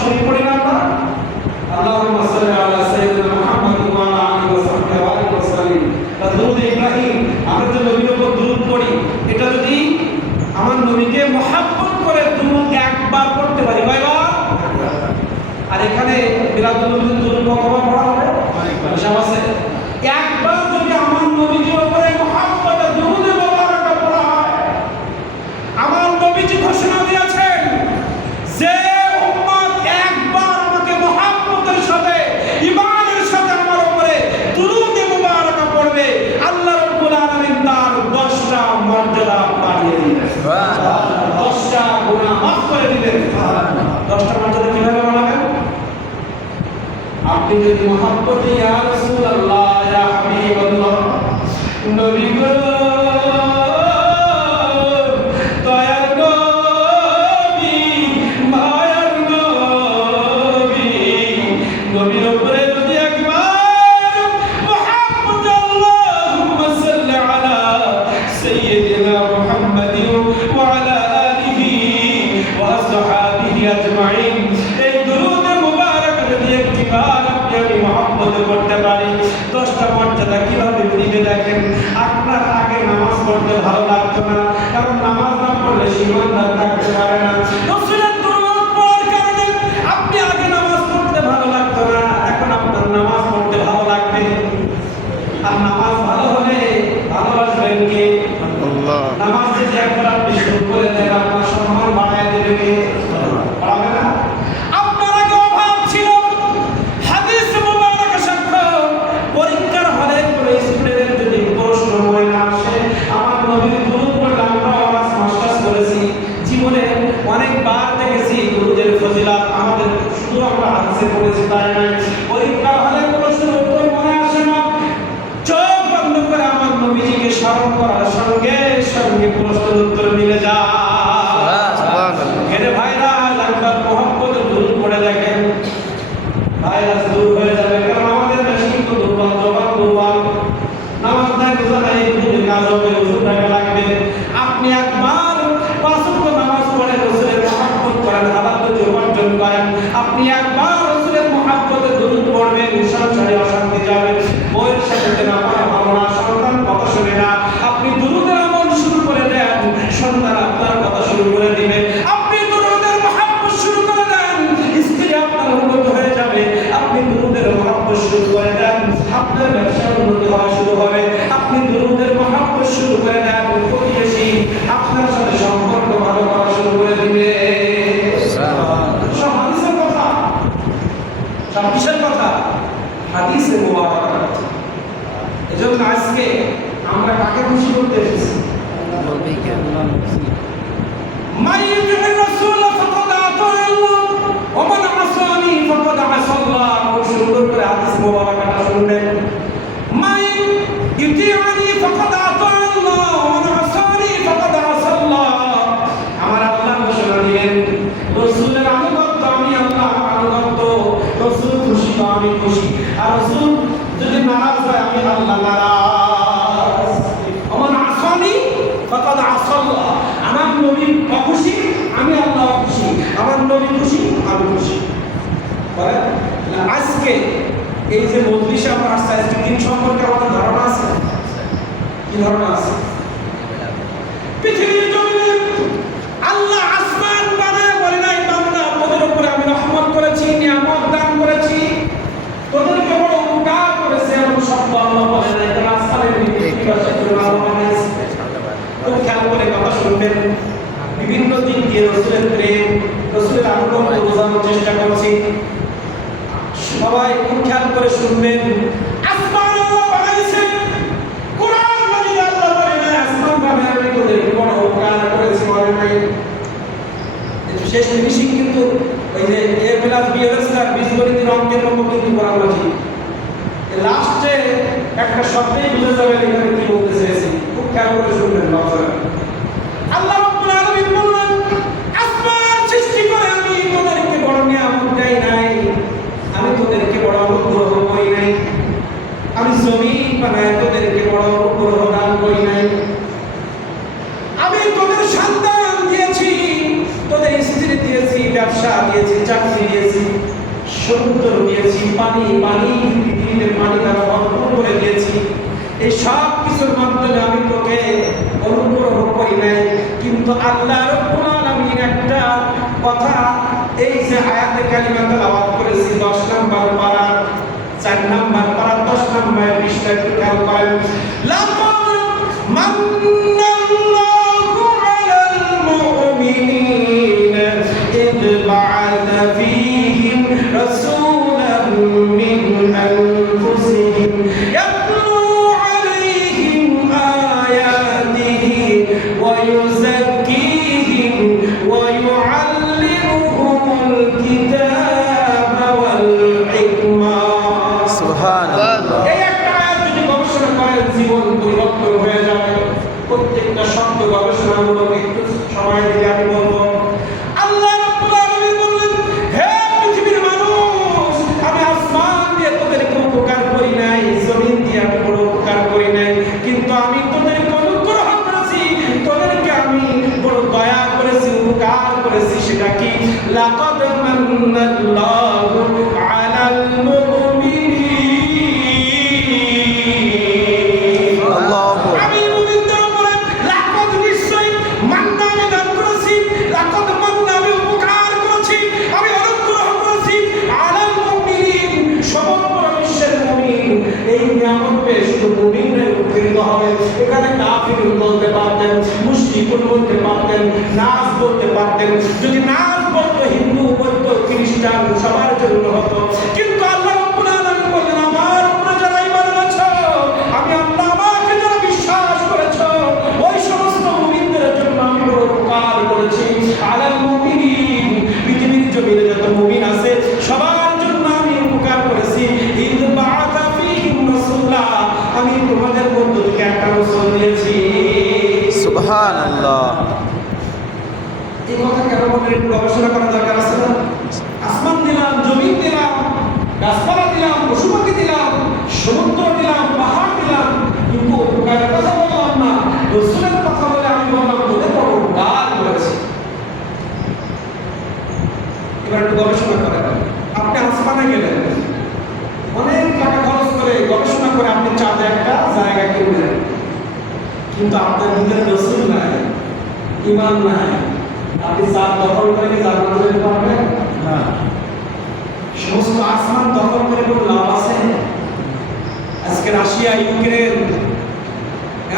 শরীফ পড়ি না আমরা? আল্লাহুম্মা সাল্লি আলা সাইয়্যিদিনা মুহাম্মাদ ওয়া আলা আলিহি ওয়া সাহবিহি ওয়া সাল্লিম। দুরূদ ইব্রাহিম, আমরা যে নবীর উপর দুরূদ পড়ি, এটা যদি আমার নবীকে মহব্বত করে দুরূদ একবার পড়তে পারি, কয়বার? আর এখানে মিলাদুন নবীর দুরূদ কতবার পড়া হবে? হিসাব আছে। একবার যদি আমার নবীর উপরে মহব্বত দুরূদ মুবারক পড়া হয়, আমার নবীজি ঘোষণা দিয়েছেন যে উম্মত একবার আমাকে মহব্বতের সাথে ঈমানের সাথে আমার উপরে দুরূদ মুবারক পড়বে, আল্লাহ রাব্বুল আলামিন তার 10টা মর্যাদা বাড়িয়ে দিবেন, সুবহানাল্লাহ, 10টা গুনাহ মাফ করে দিবেন। 10টা মর্যাদা কিভাবে বাড়াবেন? আপনি যদি মহব্বতে ইয়া রাসূলুল্লাহ ইয়া হাবিবাল্লাহ নবী গো দয়ার নবী মায়ার নবী নবীর উপরে যদি একবার মহব্বত আল্লাহুম্মা সাল্লি আলা সাইয়্যিদিনা মুহাম্মাদিন ওয়া আলা আলিহি ওয়া আসহাবিহি আজমাইন, এই দুরূদ মুবারক যদি একবার আপনি মহব্বত করতে পারি, 10টা মর্যাদা কিভাবে দিবে দেখেন। আপনার আগে নামাজ পড়তে ভালো লাগতো না, কারণ নামাজ না পড়লে ঈমানদার থাকতে পারে না। রাসূলের দুরূদ পড়ার কারণে আপনি আগে নামাজ পড়তে ভালো লাগতো না, এখন আপনার নামাজ পড়তে ভালো লাগবে। আর নামাজ ভালো হলে ভালোবাসবেন কে? আল্লাহ। নামাজ যদি একবার আপনি শুরু করে দেন, আপনার সম্মান বাড়ায় দেবে কে? বাড়াবে না? আপনার আগে অভাব ছিল, হাদিস মুবারক সাক্ষ্য, পরীক্ষার হলে কোনো স্টুডেন্টের যদি প্রশ্ন মনে না আসে, আমার নবীর দুরূদ পড়লে আমরা আওয়াজ মাস্টার্স করেছি, জীবনে অনেকবার দেখেছি দুরূদের ফজিলত, আমাদের শুধু আমরা হাদিসে পড়েছি তাই নয়, পরীক্ষার হলে প্রশ্নের উত্তর মনে আসে না, চোখ বন্ধ করে আমার নবীজিকে স্মরণ করার সঙ্গে সঙ্গে প্রশ্নের উত্তর মিলে যায়। ভাইরা একবার মহব্বতে দুরূদ পড়ে দেখেন, ভাইরাস দূর হয়ে যাবে। কারণ আমাদের দেশে কিন্তু দুর্বল জবান দুর্বল, নামাজ নাই রোজা নাই, দুধের কাজ হবে, ওষুধ টাকা লাগবে। আপনি একবার 5 ওয়াক্ত নামাজ পড়ে রাসূলের মহব্বত করেন, হালাল রুজি উপার্জন করেন, আপনি একবার রাসূলের মহব্বতে দুরূদ পড়বেন, সংসারে অশান্তি যাবে, বউয়ের সাথে না পারা ভালো না, সন্তান কথা শুনে না, আপনি দুরূদের আমল শুরু করে দেন, সন্তান আপনার কথা শুরু করে দিবে। আপনি দুরূদের মহব্বত শুরু করে দেন, স্ত্রী আপনার উন্নত হয়ে যাবে। আপনি দুরূদের মহব্বত শুরু করে দেন, আপনার ব্যবসার উন্নতি হওয়া শুরু হবে। আপনি দুরূদের মহব্বত শুরু করে দেন, প্রতিবেশী আপনার সাথে সম্পর্ক ভালো করা শুরু করে দিবে। সব হাদিসের কথা, সব কিসের কথা? হাদিসে মুবারক। এজন্য আজকে আমরা কাকে খুশি করতে এসেছি? নবীকে। মান ইউতি'র রাসূল ফাকাদ আতা আল্লাহ ওয়া মান আসানি ফাকাদ আসা আল্লাহ। খুব সুন্দর করে হাদিস মুবারকটা শুনবেন। মান ইউতি'নি ফাকাদ আতা আল্লাহ ওয়া মান আসানি ফাকাদ আসা আল্লাহ। আমার আল্লাহ ঘোষণা দিলেন, রাসূলের আনুগত্য আমি আল্লাহ আনুগত্য, রাসূল খুশি তো আমি খুশি, আর রাসূল যদি নারাজ হয় আমি আল্লাহ নারাজ। ওয়া মান আসানি ফাকাদ আসা আল্লাহ। আমার নবী অখুশি, আমি আল্লাহ খুশি, আমার নবী খুশি, আমি খুশি। বলেন আজকে এই যে মজলিসে আমরা আসছি, আজকে দিন সম্পর্কে আমাদের ধারণা আছে? কি ধারণা আছে? পৃথিবীর জমিনে আল্লাহ আসমান বানায় বলে নাই, বান্দা তোদের উপরে আমি রহমত করেছি, নিয়ামত দান করেছি, তোদেরকে বড় উপকার করেছি, এমন শব্দ আল্লাহ বলে নাই। কারণ আসমানের নিচে আল্লাহ বানাইছে। খুব খেয়াল করে কথা শুনবেন। বিভিন্ন দিক দিয়ে রাসূলের প্রেম, রাসূলের আনুগত্য বোঝানোর চেষ্টা করছি, সবাই খুব খেয়াল করে শুনবেন। আসমান আল্লাহ বানাইছে, কোরআন মাজিদে আল্লাহ বলে নাই আসমান বানায় আমি তোদেরকে বড় উপকার করেছি, বলে নাই। শেষ ফিনিশিং কিন্তু ওই যে a + b স্কয়ার বীজগণিতের অঙ্কের মতো কিন্তু কোরআন মাজিদ লাস্টে একটা শব্দেই বুঝে যাবে এখানে কি বলতে চেয়েছি। খুব খেয়াল করে শুনবেন বাচ্চারা। আল্লাহ রাব্বুল আলামিন বললেন, আসমান সৃষ্টি করে আমি তোদেরকে বড় নিয়ামত দেই নাই, আমি তোদেরকে বড় অনুগ্রহ করি নাই, আমি জমিন বানায় তোদেরকে বড় অনুগ্রহ দান করি নাই, আমি তোদের সন্তান দিয়েছি, তোদের স্ত্রী দিয়েছি, ব্যবসা দিয়েছি, চাকরি দিয়েছি, সমুদ্র দিয়েছি, পানি পৃথিবীতে পানি দ্বারা ভরপুর করে দিয়েছি। এই সব কিছুর মাধ্যমে আমি তোকে অনুগ্রহ করি নাই, কিন্তু আল্লাহ রাব্বুল আলামিন একটা কথা এই যে আয়াতে কালিমা তেলাওয়াত করেছি 10 নম্বর পারা 4 নম্বর পারা 10 নম্বর পৃষ্ঠা একটু খেয়াল করেন। লাকাদ মান্নাল্লাহু আলাল মুমিনিনা ইদ বা'আথা ফীহিম রাসূলান মিন আনফুসিহিম ইয়াতলু আলাইহিম আয়াতিহি ওয়া ইউযাক্কিহিম ওয়া ইউআল্লিমুহুমুল কিতাবা ওয়াল হিকমা। সুবহানাল্লাহ। এই একটা আয়াত যদি গবেষণা করেন জীবন পরিবর্তন হয়ে যাবে। প্রত্যেকটা শব্দ গবেষণামূলক একটু সময় দিয়ে আমি বলবো। আল্লাহ রাব্বুল আলামিন বললেন, হে পৃথিবীর মানুষ, আমি আসমান দিয়ে তোদেরকে উপকার করি নাই, জমিন দিয়ে আমি কোনো উপকার করি নাই, কিন্তু আমি তোদেরকে অনুগ্রহ করেছি, তোদেরকে আমি বড় দয়া করেছি, উপকার করেছি। সেটা কি? লাকাদ মান্নাল্লাহু আলাল মুমিনিন। আল্লাহু আমি মুমিনদের উপরে লাকাদ নিশ্চয়ই মান্না আমি দান করেছি, লাকাদ মান্না আমি উপকার করেছি, আমি অনুগ্রহ করেছি আলাল মুমিনিন, সমগ্র বিশ্বের মুমিন। এই নিয়ামত পেয়ে শুধু মুমিনরাই উপকৃত হবে। এখানে কাফির বলতে পারতেন, মুশরিক বলতে পারতেন, নাস বলতে পারতেন। যদি নাস বলতো, হিন্দু বলতো, খ্রিস্টান, সবার জন্য হতো। কিন্তু আল্লাহ রাব্বুল আলামিন বলেন, আমার উপরে যারা ঈমান এনেছো, আমি আল্লাহ আমাকে যারা বিশ্বাস করেছো, ওই সমস্ত মুমিনদের জন্য আমি বড় উপকার করেছি। আলাল মুমিনিন, পৃথিবীর জমিনে যত মুমিন আছে সবার জন্য আমি উপকার করেছি। ইদ বা'আথা ফীহিম রাসূলা, আমি তোমাদের মধ্য থেকে একটা রাসূল দিয়েছি। সুবহানাল্লাহ। এই কথা কেন বলেন? একটু গবেষণা করা দরকার আছে না? আসমান দিলাম, জমিন দিলাম, গাছপালা দিলাম, পশু পাখি দিলাম, সমুদ্র দিলাম, পাহাড় দিলাম, কিন্তু উপকারের কথা বললাম না। রাসূলের কথা বলে আমি বললাম তোদের বড় উপকার করেছি। এবার একটু গবেষণা করেন। আপনি আসমানে গেলেন, অনেক টাকা খরচ করে গবেষণা করে আপনি চাঁদে একটা জায়গা কিনলেন, কিন্তু আপনার ভিতরে রাসূল নাই, ঈমান নাই। আপনি চাঁদ দখল করে কি জান্নাতে যেতে পারবেন? না। সমস্ত আসমান দখল করে কোনো লাভ আছে? আজকে রাশিয়া, ইউক্রেন,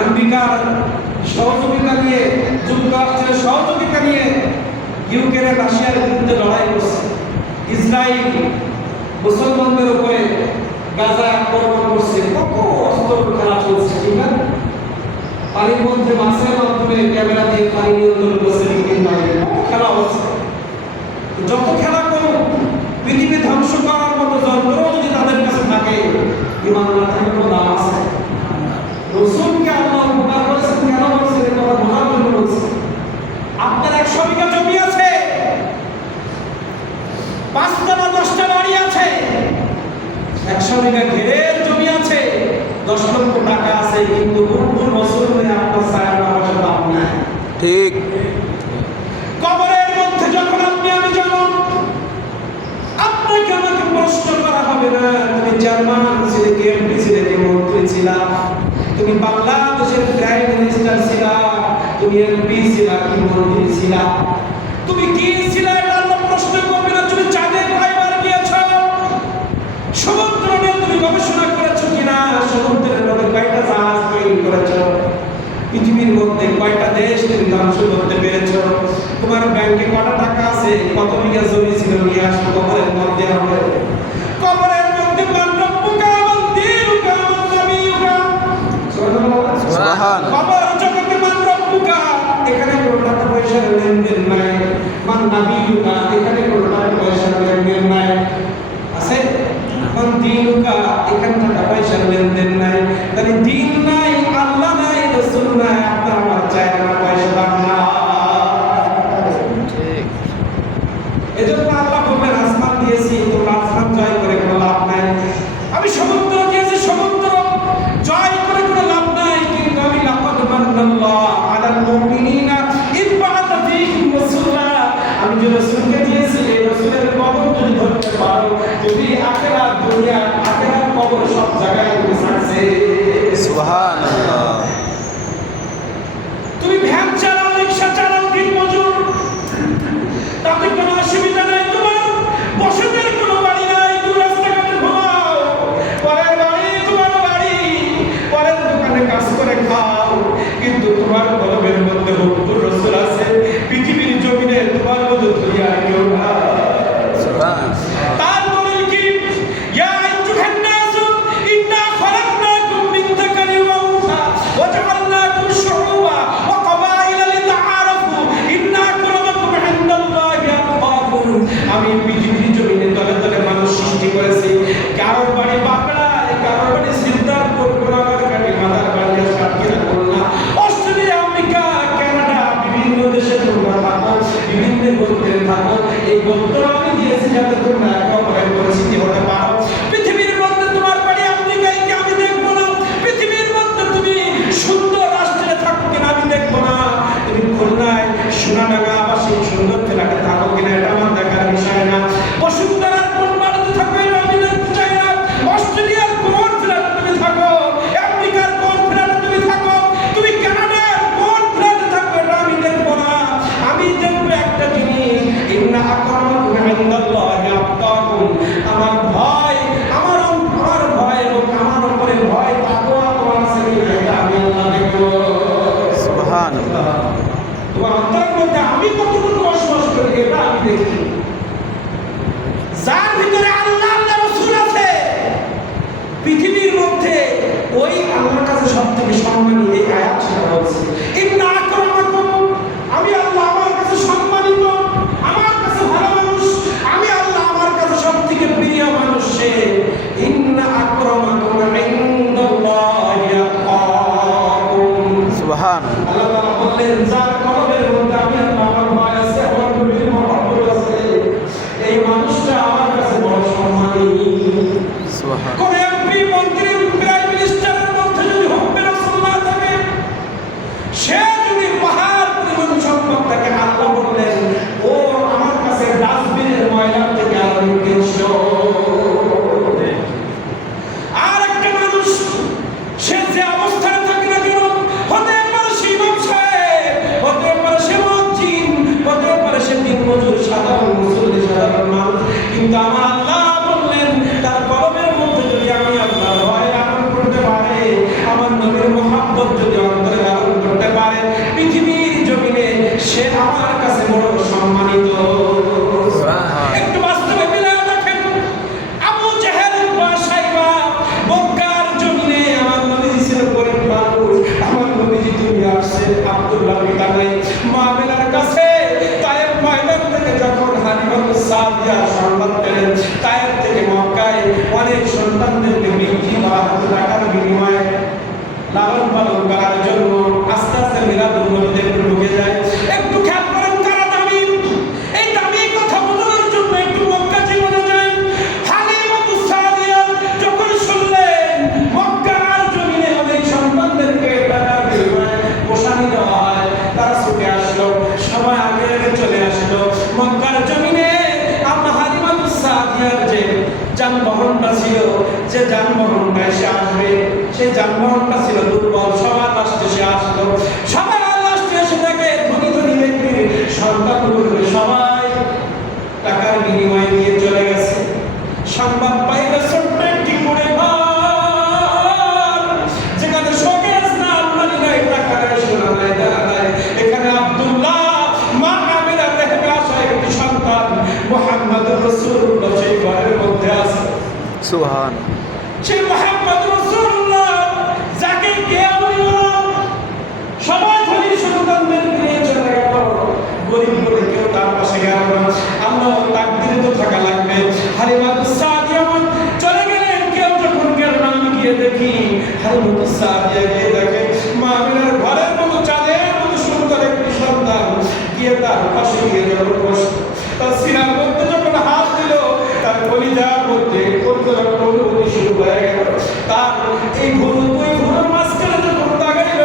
আমেরিকার সহযোগিতা নিয়ে, যুক্তরাষ্ট্রের সহযোগিতা নিয়ে ইউক্রেন রাশিয়ার বিরুদ্ধে লড়াই করছে। ইসরায়েল মুসলমানদের উপরে গাজা আক্রমণ করছে। কত অস্ত্র খেলা চলছে, ঠিক না? পানির মধ্যে মাছের মাধ্যমে ক্যামেরা দিয়ে পানি নিয়ন্ত্রণ করছে, খেলা হচ্ছে। যত খেলা করুক, পৃথিবী ধ্বংস করার মতো যন্ত্র যদি তাদের কাছে থাকে, ঈমান না থাকলে কোনো দাম আছে? রাসূলকে আল্লাহ উপকার করেছেন, কেন বলছেন? এই কথা বোঝার জন্য বলছেন। আপনার 100 বিঘা জমি আছে, 5টা বা 10টা বাড়ি আছে, 100 বিঘা ঘেরের জমি আছে, 10 লক্ষ টাকা আছে, কিন্তু কোন বছর ধরে আপনার ছায়া না বসার দাম নাই। ঠিক। কবরের মধ্যে যখন আপনি আমি যাব, আপনাকে আমাকে প্রশ্ন করা হবে না তুমি জার্মান ছিলে, এমপি ছিলে, মন্ত্রী ছিলা, তুমি বাংলাদেশের প্রাইম মিনিস্টার ছিলা, তুমি এমপি ছিলা কি মন্ত্রী ছিলা, তুমি কি ছিলা, এটা আল্লাহ প্রশ্ন করবে না। তুমি চাঁদে কয়বার গিয়েছো? সমুদ্র নিয়ে তুমি গবেষণা করেছো কিনা? সমুদ্রের মধ্যে কয়টা জাহাজ তৈরি করেছো? পৃথিবীর মধ্যে কয়টা দেশ তুমি ধ্বংস করতে পেরেছো? তোমার ব্যাংকে কত টাকা আছে? কত বিঘা জমি ছিল? নিয়ে আসো, কবরের মধ্যে হবে। কবরের মধ্যে মানরব্বুকা ওয়াল দীনুকা ওয়ান নাবিয়ুকা। সুবহানাল্লাহ। কবর জগতে মানরব্বুকা, এখানে কোনো টাকা পয়সার লেনদেন নাই। মান নাবিয়ুকা, এখানে কোনো টাকা পয়সার লেনদেন নাই। আছে? মান দীনুকা, এখানে টাকা পয়সার লেনদেন নাই। তাহলে দিন নাই, আল্লাহ নাই, রাসূল নাই, আপনার আমার চাই না, পয়সা দাম না। ঠিক। এজন্য আল্লাহ বললেন আসমান দিয়েছি, তোমরা আসমান জয় করে কোনো লাভ নাই। আমি সমুদ্র দিয়েছি, সমুদ্র জয় করে কোনো লাভ নাই, কিন্তু আমি লাকাদ মান্নাল্লাহু আলাল মুমিনিনা ইয বা'আথা ফীহিম রাসূলা, আমি যে রাসূলকে দিয়েছি, এই রাসূলের কদম যদি ধরতে পারো, সুবহানাল্লাহ। তুমি ভ্যান চালাও, রিক্সা চালাও, দিন মজুর, তাতে কোনো অসুবিধা নাই। তোমার বসতের কোনো বাড়ি নাই, তুমি রাস্তাঘাটে ঘুমাও, পরের বাড়ি তোমার বাড়ি, পরের দোকানে কাজ করে খাও, কিন্তু তোমার কলবের মধ্যে হুজুর রাসূল আছে। পৃথিবীর জমিনে তোমার মতো দুনিয়া কেউ না। তার দলিল কি? ইয়া আইয়ুহান নাসু ইন্না খলাকনাকুম মিন যাকারিন ওয়া উনসা ওয়া জাআলনাকুম শুউবা ওয়া ক্বাবাইলা লিতাআরাফু ইন্না আক্রামাকুম ইনদাল্লাহি আতকাকুম। আমি পৃথিবীর জমিনে দলে দলে মানুষ সৃষ্টি করেছি। কারোর বাড়ি বাঁকড়ায়, কারোর বাড়ি সিদ্ধারপুর, কোলাঘাটি, মাদার বাড়ি, Satkhira, Khulna, Australia, America, Canada, বিভিন্ন দেশে তোমরা থাকো, বিভিন্ন গোত্রে থাকো। এই গোত্র আমি দিয়েছি যাতে তোমরা একেবারে পরিচিতি হতে পারো। পৃথিবীর মধ্যে তোমার বাড়ি আমেরিকায় কি আমি দেখবো না? পৃথিবীর মধ্যে তুমি সুন্দর রাষ্ট্রে থাকো কিনা আমি দেখবো না। তুমি খুলনায় সোনাডাঙ্গা আবাসিক সুন্দর ফ্ল্যাটে থাকো কিনা এটা আমার দেখার বিষয় না। বসুন্ধরার কোন বাড়িতে থাকো এটা আমি দেখতে চাই না। অস্ট্রেলিয়ার কোন ফ্ল্যাটে তুমি থাকো, আমেরিকার কোন ফ্ল্যাটে তুমি থাকো, তুমি কানাডার কোন ফ্ল্যাটে থাকো এটা আমি দেখবো না। আমি দেখবো একটা জিনিস, ইন্না আক্রামাকুম ইনদাল্লাহি আতকাকুম। আমার ভয়, আমার ভয় এবং আমার উপরে ভয় তাকওয়া তোমার আছে কিনা এটা আমি আল্লাহ দেখবো। সুবহানাল্লাহ। তোমার অন্তরের মধ্যে আমি কতটুকু বসবাস করি এটা আমি দেখি। যার ভিতরে আল্লাহ আল্লাহ রাসূল আছে, পৃথিবীর মধ্যে ওই আল্লাহর কাছে সবথেকে সম্মানী এই আয়াত সেটা বলছে, ইন্না আক্রামাকুম, আমি আল্লাহ আমার কাছে সম্মানিত, আমার কাছে ভালো মানুষ, আমি আল্লাহ আমার কাছে সবথেকে প্রিয় মানুষ সে। ইন্না আক্রামাকুম ইনদাল্লাহি আতকাকুম। সুবহানাল্লাহ। আল্লাহ তাআলা বললেন, যার কলবের মধ্যে আমি আল্লাহ আমার ভয় আছে, আমার নবীর মহব্বত আছে, এই মানুষটা আমার কাছে বড় সম্মানী। সুবহানাল্লাহ। কোন এমপি, মন্ত্রী, প্রাইম মিনিস্টারের মধ্যে যদি হব্বে রাসূল না থাকে, সে যদি পাহাড় পরিমাণ সম্পদ থাকে, আল্লাহ বললেন ও আমার কাছে ডাস্টবিনের ময়লা থেকে আরো নিকৃষ্ট। আর একটা মানুষ সে যে অবস্থায় থাকে না কেন, হতে পারে সে ইমাম সাহেব, হতে পারে সে মুয়াজ্জিন, হতে পারে সে দিনমজুর, সাধারণ মুসল্লি, সাধারণ মানুষ, কিন্তু আমার আল্লাহ বললেন তার কলবের মধ্যে যদি আমি আল্লাহর ভয় ধারণ করতে পারে, আমার নবীর মহব্বত যদি অন্তরে ধারণ করতে পারে, পৃথিবীর জমিনে সে আমার কাছে বড় সম্মানিত। একটু বাস্তবে মিলায় দেখেন, আবু জেহেল বা সাইবা মক্কার জমিনে আমার নবীজি ছিল গরিব মানুষ। আমার নবীজি দুনিয়া আসছে আব্দুল্লাহ পিতা নাই, মামিনার কাছে তায়েফ ময়দান থেকে যখন হালিমাতুস সাদিয়া সংবাদ পেলেন তায়েফ থেকে মক্কায় অনেক সন্তানদেরকে বিক্রি করা হতো টাকার বিনিময়ে লালন পালন করার জন্য, আস্তে আস্তে মিলাদুন নবীতে একটু ঢুকে যায়। একটু খেয়াল করেন কারা দামি, এই দামি কথা বোঝানোর জন্য একটু মক্কা জীবনে যায়। হালিমাতুস সাদিয়া যখন শুনলেন মক্কার জমিনে অনেক সন্তানদেরকে টাকার বিনিময়ে পোশানি দেওয়া হয়, তারা ছুটে আসলো, সবাই আগে আগে চলে আসলো মক্কার জমিনে। আমরা হালিমাতুস সাদিয়ার যে যানবাহনটা ছিল, যে যানবাহনটা এসে আসবে, সেই যানবাহনটা ছিল দুর্বল। সবার লাস্টে সে আসলো, সবার লাস্টে এসে দেখে ধনী ধনী ব্যক্তির সন্তানগুলো সবাই টাকার বিনিময়ে নিয়ে চলে গেছে। সংবাদ পাইলে ছোট্ট একটি করে ঘর, যেখানে শোকেস না, আমদানি নাই, টাকা নাই, সোনা নাই, দানা নাই, এখানে আব্দুল্লাহ মা আমিনার রেহেমে আসা একটি সন্তান মুহাম্মদুর রাসূলুল্লাহ সেই ঘরের মধ্যে আছে। সুবহানাল্লাহ। সেই মুহাম্মদুর রাসূলুল্লাহ যাকে কেউ সবাই ধনী সন্তানদের নিয়ে চলে গেল, গরিব বলে কেউ তার পাশে গেল না। আমরা তাকদীরে তো থাকা লাগবে। হালিমাতুস সাদিয়া চলে গেলেন, কেউ যখন গেল না, আমি গিয়ে দেখি হালিমাতুস সাদিয়া গিয়ে দেখে মা আমিনার ঘরের মতো চাঁদের মতো সুন্দর একটি সন্তান গিয়ে তার পাশে গিয়ে যখন বসলো, তার সিনার মধ্যে যখন হাত দিল, তার কলিজার মধ্যে কত অনুভূতি শুরু হয়ে গেল। তার এই ভুল দুই ভুলের মাঝখানে যখন দাগাইল,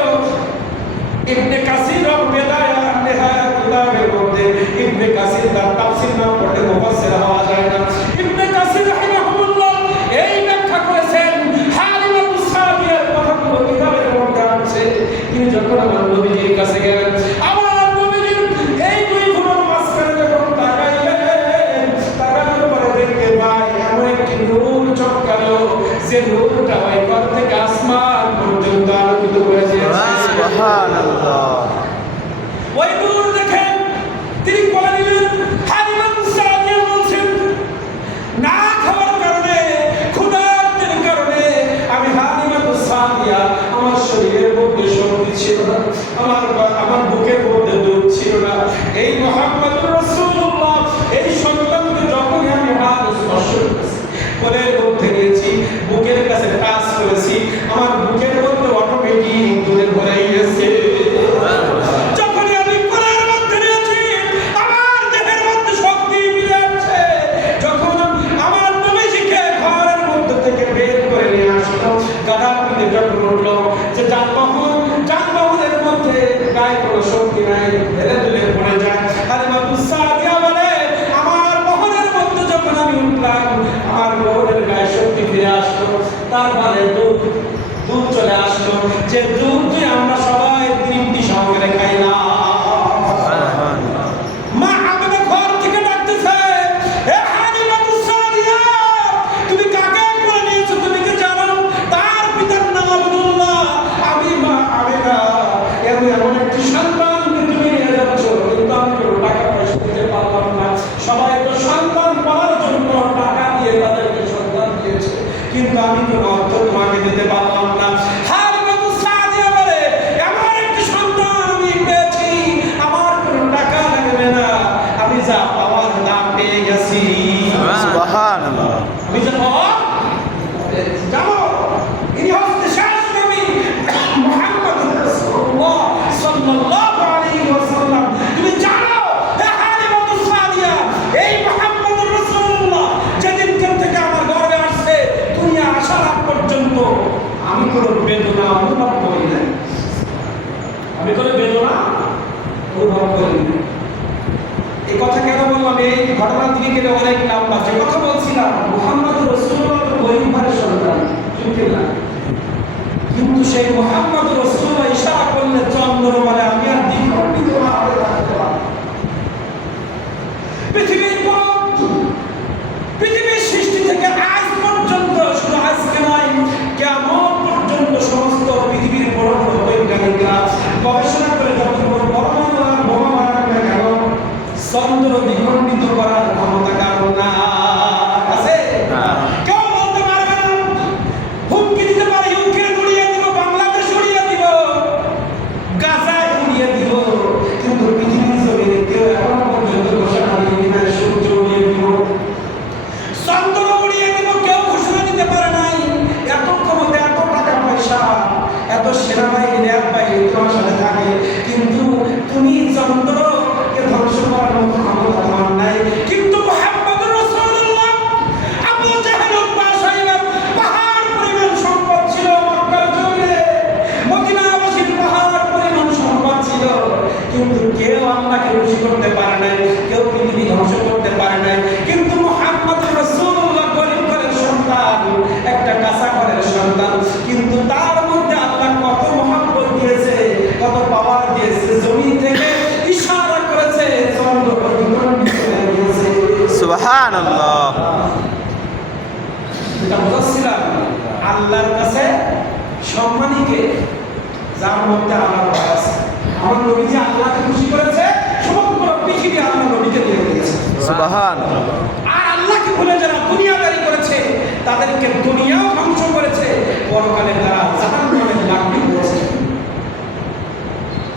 ইবনে কাসির বেদায়া নেহায়া কিতাবের মধ্যে ইবনে কাসির তার তাফসীর না পড়লে মুফাসসির হওয়া যায় না। ইবনে কাসির রাহিমাহুল্লাহ এই ব্যাখ্যা করেছেন হালিমাতুস সাদিয়ার কথাগুলো কিভাবে তারপরে দুধ চলে আসলো, যে দুধ দিয়ে আমরা সবাই তৃপ্তি সহকারে খাইলাম। মা আমাদের ঘর থেকে ডাকতেছে, এ হালিমাতুস সাদিয়া, তুমি কাকে করে নিয়েছো? তুমি কি জানো তার পিতার নাম আব্দুল্লাহ? আমি মা আমেনা, এমন একটি সন্তানকে তুমি নিয়ে যাচ্ছ, কিন্তু আমি কোনো টাকা পয়সা দিতে পারলাম না। সবাই তো সন্তান পাওয়ার জন্য টাকা দিয়ে তাদেরকে সন্তান দিয়েছে, কিন্তু আমি কোনো অর্থ তোমাকে দিতে পারলাম না। হালিমাতুস সাদিয়া বলে, এমন একটি সন্তান আমি পেয়েছি, আমার কোনো টাকা লাগবে না, আমি যা পাওয়ার দাম পেয়ে গেছি। সুবহানাল্লাহ। আমি জানো ইনি হচ্ছে শেষ নবী মুহাম্মদ রাসূলুল্লাহ সাল্লাল্লাহু আলাইহি ওয়াসাল্লাম। তুমি জানো হে হালিমাতুস সাদিয়া, এই মুহাম্মদ রাসূলুল্লাহ যেদিন থেকে আমার গর্ভে আসছে, দুনিয়া আসার আগ পর্যন্ত আমি কোনো বেদনা অনুভব করি নাই। আমি কোনো বেদনা অনুভব করি নাই। এই কথা কেন বললাম? এই ঘটনা থেকে গেলে অনেক লম্বা। যে কথা বলছিলাম, মুহাম্মদ রাসূলুল্লাহ তো গরিবের সন্তান, ঠিক না? কিন্তু সেই মুহাম্মদ রাসূলুল্লাহ ইশারা করলে চন্দ্র বলে, আমি আর দ্বিখণ্ডিত না হয়ে থাকতে পারবো। পৃথিবীর সৃষ্টি থেকে আজ পর্যন্ত, শুধু আজকে নয়, কিয়ামত পর্যন্ত সমস্ত পৃথিবীর বড় বড় বৈজ্ঞানিকরা গবেষণা করে যত বড় পরমাণু আর বোমা বানাবে না কেন, চন্দ্র দ্বিখণ্ডিত করার ক্ষমতা কারণ না আছে? কেউ বলতে পারবে না। হুমকি দিতে পারে, ইউক্রেন উড়িয়ে দিব, বাংলাদেশ উড়িয়ে দিব, গাজায় উড়িয়ে দিব, কিন্তু পৃথিবীর জমিনে কেউ এখনো পর্যন্ত ঘোষণা দিতে পারে সূর্য উড়িয়ে দিব, চন্দ্র উড়িয়ে দিব, কেউ ঘোষণা দিতে পারে নাই। এত ক্ষমতা, এত টাকা পয়সা, এত সেনাবাহিনী, র্যাব বাহিনী তোমার সাথে থাকে, কিন্তু তুমি চন্দ্রকে ধ্বংস করার মতো ক্ষমতা তোমার নাই। কিন্তু মুহাম্মদ রাসূলুল্লাহ, আবু জাহেল বাদশাহের পাহাড় পরিমাণ সম্পদ ছিল মক্কার জমিনে, মদিনাবাসীর পাহাড় পরিমাণ সম্পদ ছিল, কিন্তু কেউ আল্লাহকে খুশি করতে পারে নাই, কেউ পৃথিবী ধ্বংস করতে পারে নাই। কিন্তু মুহাম্মদ রাসূলুল্লাহ গরিব ঘরের সন্তান, একটা কাঁচা ঘরের সন্তান, কিন্তু তার মধ্যে আল্লাহ কত মহব্বত দিয়েছে, কত পাওয়ার দিয়েছে, জমিন থেকে ইশারা করেছে, চন্দ্র দ্বিখণ্ডিত হয়ে গেছে। সুবহানাল্লাহ। এটা বলছিলাম, আল্লাহর কাছে সম্মানীকে, যার মধ্যে আল্লাহর ভয় আছে। আমার নবী যে আল্লাহকে খুশি করেছে, সমগ্র পৃথিবী আল্লাহ নবীকে দিয়ে দিয়েছে। সুবহানাল্লাহ। আর আল্লাহকে ভুলে যারা দুনিয়াদারি করেছে, তাদেরকে দুনিয়াও ধ্বংস করেছে, পরকালে তারা জাহান্নামে লাগ্নি করেছে।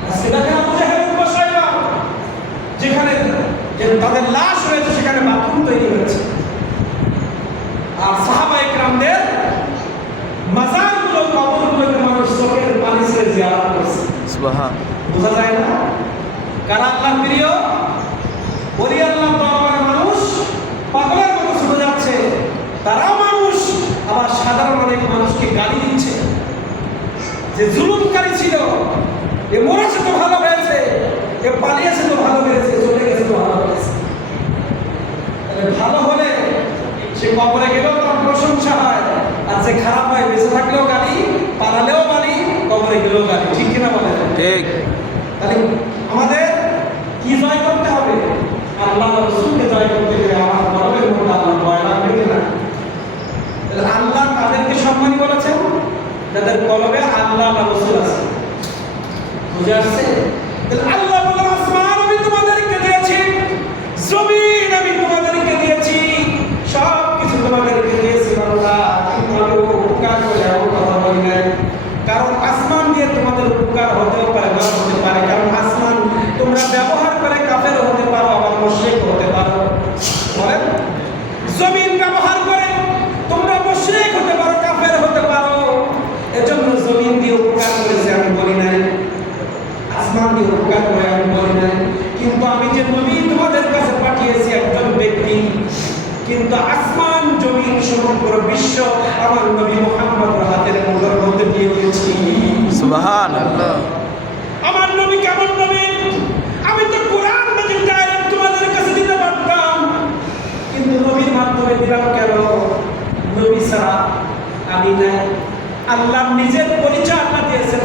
আজকে দেখেন আবু জাহেল বাদশাহরা, যেখানে তাদের লাশ রয়েছে সেখানে বাথরুম তৈরি হয়েছে, আর সাহাবায়ে কেরামদের মাজারগুলো, কবরগুলোকে মানুষ চোখের পানি ছেড়ে জিয়ারত করছে। সুবহান। বোঝা যায় না কারা আল্লাহর প্রিয়? ওলি আল্লাহ দরবারে মানুষ পাগলের মতো ছুটে যাচ্ছে, তারাও মানুষ, আবার সাধারণ অনেক মানুষকে গালি দিচ্ছে যে জুলুমকারী ছিল, এ মরেছে তো ভালো হয়েছে, এ পালিয়েছে তো ভালো হয়েছে, চলে গেছে তো ভালো হয়েছে। তাহলে ভালো হলে সে কবরে গেলেও তার প্রশংসা হয়, আর যে খারাপ হয় বেঁচে থাকলেও গালি, পালালেও গালি, কবরে গেলেও গালি, ঠিক কিনা বলেন? ঠিক। তাহলে আমাদের কি জয় করতে হবে? আল্লাহ রাসূলকে জয় করতে গেলে আমার কলবের মধ্যে আল্লাহ ভয় লাগবে কিনা? তাহলে আল্লাহ তাদেরকে সম্মানী বলেছেন যাদের কলবে আল্লাহ রাসূল আছে। বুঝে আসছে? তাহলে আল্লাহ বলেন, আসমান আমি তোমাদেরকে দিয়েছি, জমিন আমি তোমাদেরকে দিয়েছি, সব কিছু তোমাদেরকে দিয়েছি আল্লাহ, কিন্তু আমি উপকার করে এমন কথা বলি নাই। কারণ আসমান দিয়ে তোমাদের উপকার হতেও পারে, না হতে পারে, কারণ আসমান তোমরা ব্যবহার করে কাফের হতে পারো, আবার মুশরিক হতে পারো। বলেন, জমিন ব্যবহার করে তোমরা মুশরিক হতে পারো, কাফের হতে পারো। এজন্য জমিন দিয়ে উপকার করেছে আমি বলি নাই, আসমান দিয়ে উপকার করে আমি বলি নাই। কিন্তু আমি যে নবী তোমাদের কাছে পাঠিয়েছি একজন ব্যক্তি, কিন্তু আসমান জমিন সমগ্র বিশ্ব আমার নবী মুহাম্মদের হাতের মধ্যে দিয়ে দিয়েছি। সুবহানাল্লাহ। আমার নবী কেমন নবী? আমি তো কোরআন মাজিদ ডাইরেক্ট তোমাদের কাছে দিতে পারতাম, কিন্তু নবীর মাধ্যমে দিলাম কেন? নবী ছাড়া আমি দাবি নাই। আল্লাহ নিজের পরিচয় আল্লাহ দিয়েছেন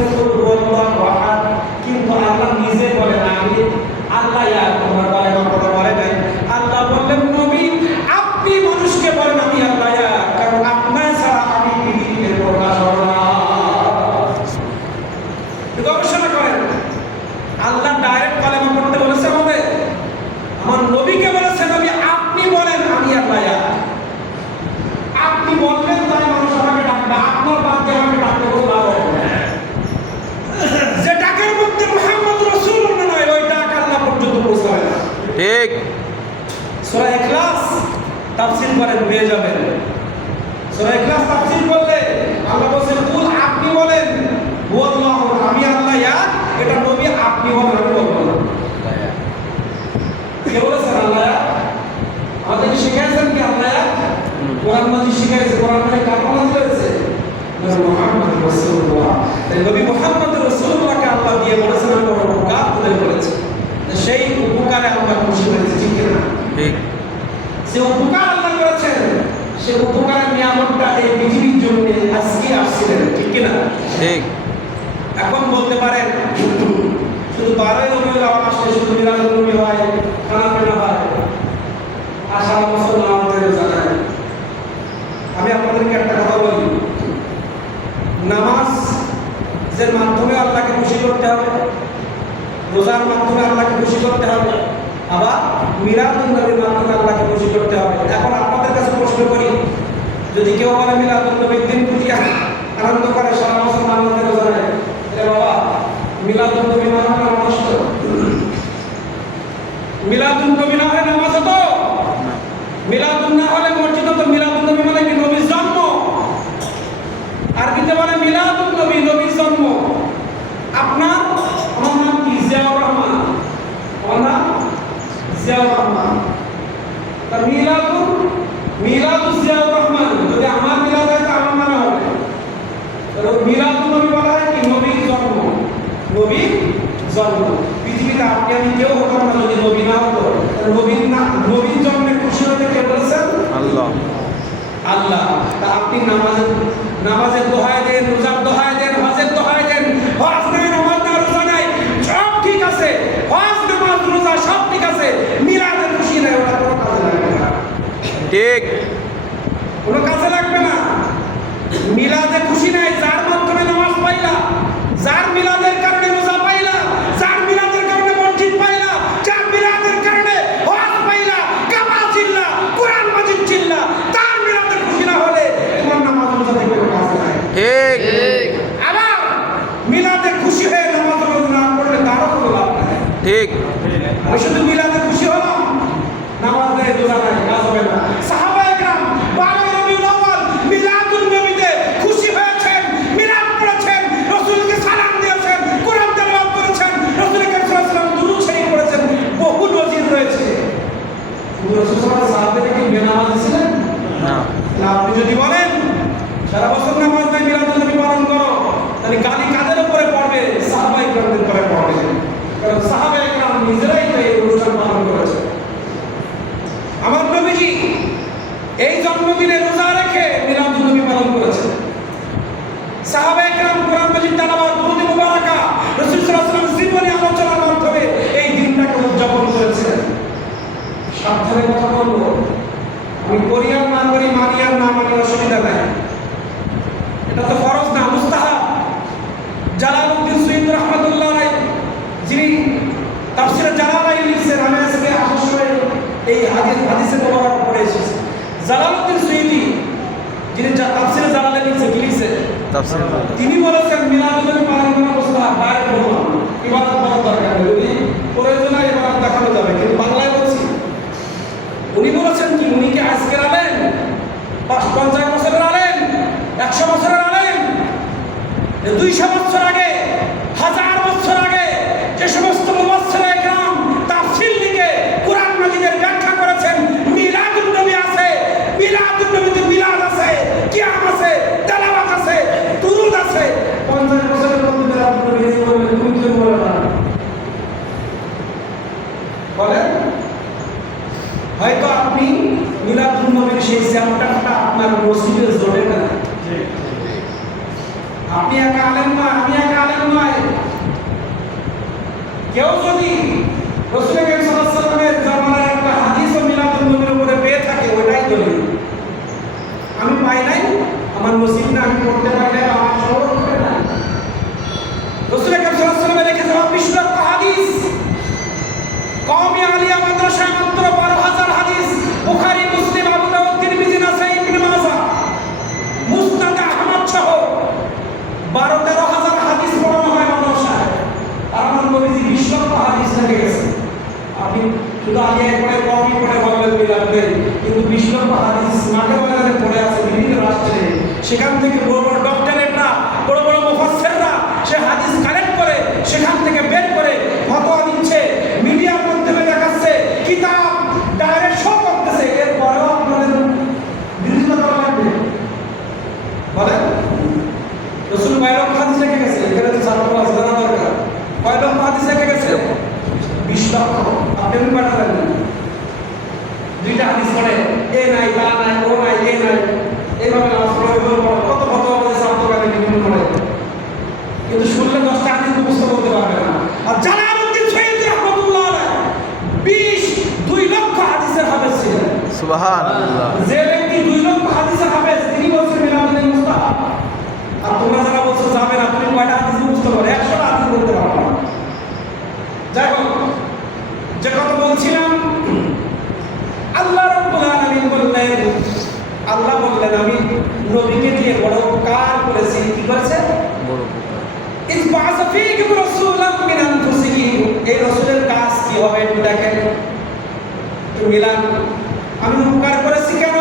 আল্লাহু আহাদ, কিন্তু আল্লাহ নিজে বলেন আমি আল্লাহ। তোমার বলে কথা বলে নাই। আল্লাহ বললেন নবী আপনি মানুষকে বলেন আমি আল্লাহ, কারণ আপনার ছাড়া আমি পৃথিবীতে প্রকাশ হব না। গবেষণা করেন, আল্লাহ ডাইরেক্ট কালেমা পড়তে বলেছে আমাদের, আমার নবীকে বলেছে নবী আপনি বলেন আমি আল্লাহ। আপনি বলবেন তাই মানুষ আমাকে ডাকবে, আপনার বাদ দিয়ে আমাকে ডাকতে কোনো লাভ হবে না। যে ডাকের মধ্যে মুহাম্মদ রাসূলুল্লাহ নয়, ওই ডাক আল্লাহ পর্যন্ত পৌঁছাবে না। ঠিক। সূরা ইখলাস তাফসীর করেন পেয়ে যাবেন। সূরা ইখলাস তাফসীর করলে আল্লাহ বলেন কুল আপনি বলেন ওয়াল্লাহু আমি আল্লাহ, এটা নবী আপনি বলেন আমি বলবো না। কে বলেছেন আল্লাহ? আমাদের শিখাইছেন কি আল্লাহ? কোরআন মাজিদ শিখাইছে। কোরআন মানে কার নাম দিয়েছে? মুহাম্মদ রাসূলুল্লাহ। তাই নবী মুহাম্মদ রাসূলুল্লাহকে আল্লাহ দিয়ে বলেছেন আমি বড় উপকার করে বলেছি। সেই উপকারে আমরা খুশি হয়েছি, ঠিক না? ঠিক। যে উপকার আল্লাহ করেছেন সে উপকারের নিয়ামতটা এই পৃথিবীর জন্য আজকে আসছিলেন, ঠিক না? ঠিক। এখন বলতে পারেন শুধু 12ই রবিউল আউয়াল আসলে শুধু মিলাদুন নবী হয়, খানা পিনা হয়, আর সারা বছর নামাজের জানায়। আমি আপনাদেরকে একটা কথা বলি, নামাজের মাধ্যমে আল্লাহকে খুশি করতে হবে, রোজার মাধ্যমে আল্লাহকে খুশি করতে হবে, আবার মিলাদুন নবীর মাধ্যমে আল্লাহকে খুশি করতে হবে। এখন আপনাদের কাছে প্রশ্ন করি, যদি কেউ বলে মিলাদুন নবীর দিন খুশি আনন্দ করে সারা বছর নামাজের রোজা নেয়, বাবা মিলাদুন নবী না হলে নামাজ তো মিলাদুন নবী না হলে নামাজ তো মিলাদুন না হলে মসজিদ তো। মিলাদুন নবী মানে কি? নবীর জন্ম। আরবিতে বলে মিলাদুন নবী, নবীর জন্ম। আপনার আমার নাম কি? জিয়াউর রহমান। আমার নাম জিয়াউর রহমান। তা মিলাদুন জিয়াউর রহমান, যদি আমার মিলাদ হয় তো আমার নামে হবে। মিলাদুন নবী বলা হয় কি? নবীর জন্ম। নবীর জন্ম। পৃথিবীতে আপনি আমি কেউ হতাম না যদি নবী না হতো। নবীর জন্মে খুশি হতে কে বলেছেন? আল্লাহ। আল্লাহ। তা আপনি নামাজের দোহাই দেন, রোজার দোহাই দেন, হজের দোহাই দেন, হজ নাই, নামাজ নাই, রোজা নাই, সব ঠিক আছে, হজ নামাজ রোজা সব ঠিক আছে, মিলাদের খুশি নাই, ওটা কোনো কাজে লাগবে না। ঠিক। কোনো কাজে লাগবে না। মিলাদে খুশি নাই, যার মাধ্যমে নামাজ পাইলা, যার মিলাদের কারণে রোজা পাইলা, যার মিলাদের কারণে মসজিদ পাইলা, যার মিলাদের কারণে হজ পাইলা, কাবা চিল্লা, কোরআন মাজিদ চিল্লা, তার মিলাদে খুশি না হলে তোমার নামাজ রোজা থেকে কোনো কাজ নাই। ঠিক। আবার মিলাদে খুশি হয়ে নামাজ রোজা না পড়লে তারও কোনো লাভ নাই। ঠিক। আমি শুধু মিলাদে খুশি হলাম, নামাজ নাই, রোজা নাই, কাজ হবে না। সাহাবায়ে কেরাম 12 রবিউল আউয়াল মিলাদুন নবীতে খুশি হয়েছেন, মিলাদ পড়েছেন, রাসূলকে সালাম দিয়েছেন, কোরআন তেলাওয়াত করেছেন, রাসূল করিম সাল্লাল্লাহু আলাইহি ওয়াসাল্লাম দুরূদ শরীফ পড়েছেন। বহু নজির রয়েছে। রাসূল সাল্লাল্লাহু আলাইহি ওয়াসাল্লাম সাহাবাদেরকে কি বেনামাজি ছিলেন? না। আপনি যদি বলেন সারা বছর নামাজ নাই, মিলাদুন নবী পালন করো, তাহলে গালি কাদের উপরে পড়বে? সাহাবায়ে কেরামদের উপরে পড়বে। কারণ সাহাবায়ে কেরাম নিজেরাই তো এই অনুষ্ঠান পালন করেছেন। আমার নবীজি এই জন্মদিনে রোজা রেখে মিলাদুন নবী পালন করেছেন। সাহাবায়ে কেরাম কোরআন মাজিদ তেলাওয়াত, দুরূদ মুবারাকা, রাসূল সাল্লাল্লাহু আলাইহি ওয়াসাল্লাম জীবনী আলোচনার মাধ্যমে এই দিনটাকে উদযাপন করেছেন। সাবধানে কথা বলবো, আমি করিয়ার না করি, মানিয়ার না মানি, অসুবিধা নাই, এটা তো ফরজ না, মুস্তাহাব। জালালউদ্দিন সুয়ুতী রাহমাতুল্লাহ আলাইহি, যিনি তাফসীরে জালালাইন লিখছেন, আমি আজকে আসার সময় এই হাদিসে মোবারক পড়ে এসেছি। জালালউদ্দিন সুয়ুতী যিনি তাফসীরে জালালাইন লিখছেন, তিনি বলেছেন মিলাদুন নবী পালন করা মুস্তাহাব, বাইরে বললাম ইবাদত করার দরকার নেই, যদি প্রয়োজন হয় ইবাদত দেখানো যাবে, কিন্তু বাংলায় বলছি। উনি বলেছেন কি? উনি কি আজকের আলেম, 50 বছরের আলেম, 100 বছরের আলেম? 200 বছর আগে, 1000 বছর আগে যে সমস্ত মুফাসসিরে কেরাম তাফসীর লিখে কোরআন মাজিদের ব্যাখ্যা করেছেন, মিলাদুন নবী আছে, মিলাদুন নবীতে মিলাদ আছে, কিয়াম আছে, তেলাওয়াত আছে, দুরূদ আছে। 50 বছরের মধ্যে মিলাদুন নবী নেই বলে তুমি কি বলে না? বলেন। হয়তো আপনি মিলাদুন নবীর সেই চ্যাপ্টারটা আপনার মসজিদে জোরে না, আপনি একা আলেম নয়, আমি একা আলেম নয়। কেউ যদি রাসূল করিম সাল্লাল্লাহু আলাইহি ওয়াসাল্লামের জামানার একটা হাদিস ও মিলাদুন নবীর উপরে পেয়ে থাকে, ওইটাই দলিল। আমি পাই নাই, আমার নসিব না, আমি পড়তে পারি না, আমার স্মরণ করে না। রাসূল করিম সাল্লাল্লাহু আলাইহি ওয়াসাল্লাম লিখেছেন 20 লক্ষ হাদিস, কওমি আলিয়া মাদ্রাসায় মাত্র 12,000 হাদিস, বুখারী, মুসলিম, আবু দাউদ, তিরমিজি, নাসাই, ইবনে মাজাহ, মুসনাদ আহমদ সহ 12-13,000 হাদিস পড়ানো হয় মাদ্রাসায়। আর আমার নবীজি 20 লক্ষ হাদিস লিখে গেছে। আপনি শুধু আলিয়া পড়ে, কওমি পড়ে বলবেন বিলাতে, কিন্তু 20 লক্ষ হাদিস মাঠে ময়দানে পড়ে আছে বিভিন্ন রাষ্ট্রে। সেখান থেকে বড় বড় ডক্টরেটরা, বড় বড় মুফাসসিররা সে হাদিস কালেক্ট করে সেখান থেকে বের করে ফতোয়া দিচ্ছে, মিডিয়ার মাধ্যমে দেখাচ্ছে, কিতাব ডাইরেক্ট শো করতেছে। এরপরেও আপনাদের বিরোধিতা করা লাগবে? বলেন, রাসূল কয় লক্ষ হাদিস লিখে গেছে? এখানে তো ছাত্র আছে, জানা দরকার। কয় লক্ষ হাদিস লিখে গেছে? 20 লক্ষ। আপনি কয়টা জানেন? দুইটা হাদিস পড়ে, এ নাই, তা নাই, ও নাই, এ নাই, এইভাবে নামাজ পড়ে, কত কত ছাত্রকালে বিভিন্ন পড়ে, কিন্তু শুনলে 10টা হাদিস মুখস্থ করতে পারবে না। আর জালালউদ্দিন সৈয়দী রাহমাতুল্লাহ আলাইহি 2 লক্ষ হাদিসের হাফেজ ছিলেন। সুবহানাল্লাহ। যে ব্যক্তি 2 লক্ষ হাদিসের হাফেজ, তিনি বলছেন মিলাদুল মুস্তাহাব। আর তোমরা যারা বলছো যাবে না, তুমি কয়টা হাদিস মুখস্থ করো? 100টা হাদিস বলতে পারবে না। যাই হোক, যে কথা বলছিলাম, আল্লাহ রাব্বুল আলামিন বললেন, আল্লাহ বললেন আমি নবীকে দিয়ে বড় উপকার করেছি। কি করেছে? বড় উপকার। ইস বা'আসা ফীকুম রাসূলাম মিন আনফুসিকুম। এই রাসূলের কাজ কি হবে একটু দেখেন, একটু মিলান। আমি উপকার করেছি কেন?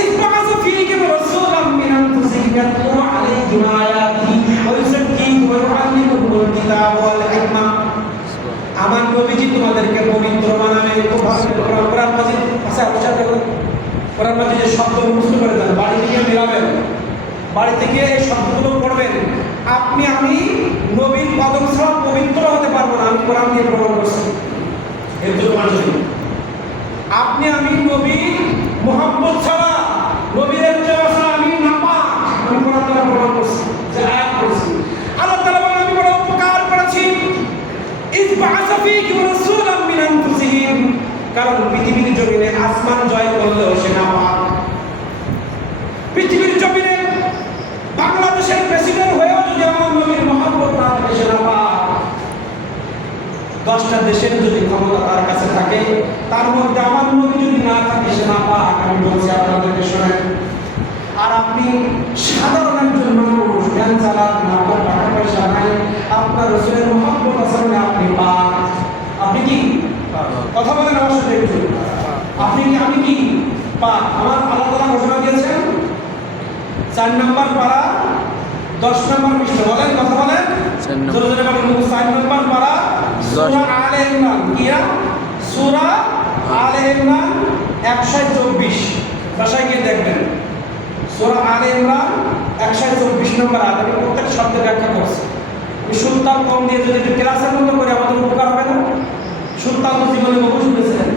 ইস বা'আসা ফীকুম রাসূলাম মিন আনফুসিকুম ইয়াতলু আলাইহিম আয়াতিহি ওয়া ইউযাক্কিকুম ওয়া ইউআল্লিমুকুমুল কিতাব ওয়াল হিকমা। আমার নবীজি তোমাদেরকে পবিত্র বানাবে। কোরআন মাজিদ আছে, আপনারা দেখুন কোরআন মাজিদের শব্দ মুখস্থ করে দেন, বাড়ি থেকে মিলাবেন, বাড়ি থেকে এই শব্দগুলো পড়বেন। আমি নবীর কদম ছাড়া পবিত্র হতে পারবো না, আমি কোরআন দিয়ে প্রমাণ করছি। এর জন্য আমি নবী মুহাম্মদ ছাড়া, নবীর ইত্তেবা ছাড়া আমি নাপাক, আমি কোরআন দ্বারা প্রমাণ করছি, যে আয়াত পড়ছি। আল্লাহ তাআলা বলেন আমি বড় উপকার করেছি। ইস বা'আসা ফীকুম রাসূলাম মিন আনফুসিহিম। কারণ পৃথিবীর জমিনে আসমান জয় করলেও সে নাপাক। পৃথিবীর জমিনে বাংলাদেশের প্রেসিডেন্ট হয়েও যদি আমার নবীর মহব্বত না থাকে, সে নাপাক। 10টা দেশের যদি ক্ষমতা তার কাছে থাকে, তার মধ্যে আমার নবী যদি না থাকে, সে নাপাক। আমি বলছি আপনাদেরকে শোনেন। আর আপনি সাধারণ একজন মানুষ, জ্ঞান চালান না, আপনার টাকা পয়সা নাই, আপনার রাসূলের মহব্বত আছে, আপনি পাক। আপনি কি কথা বলেন আমার সাথে একটু? আপনি কি, আমি কি পাক? আমার আল্লাহ তাআলা ঘোষণা দিয়েছেন 4 নম্বর পারা 10 নম্বর পৃষ্ঠা। বলেন, কথা বলেন, জোরে জোরে বলেন। 4 নম্বর পারা সূরা আলে ইমরান। কিয়া? সূরা আলে ইমরান 124। ভাষায় গিয়ে দেখবেন, সূরা আলে ইমরান 124 নম্বর আয়াত। আমি প্রত্যেক শব্দের ব্যাখ্যা করছি। আমি সুলতান কম দিয়ে যদি ক্লাসের মতো করে আমাদের উপকার হবে না? সুলতান তো জীবনে বহু শুনেছেন,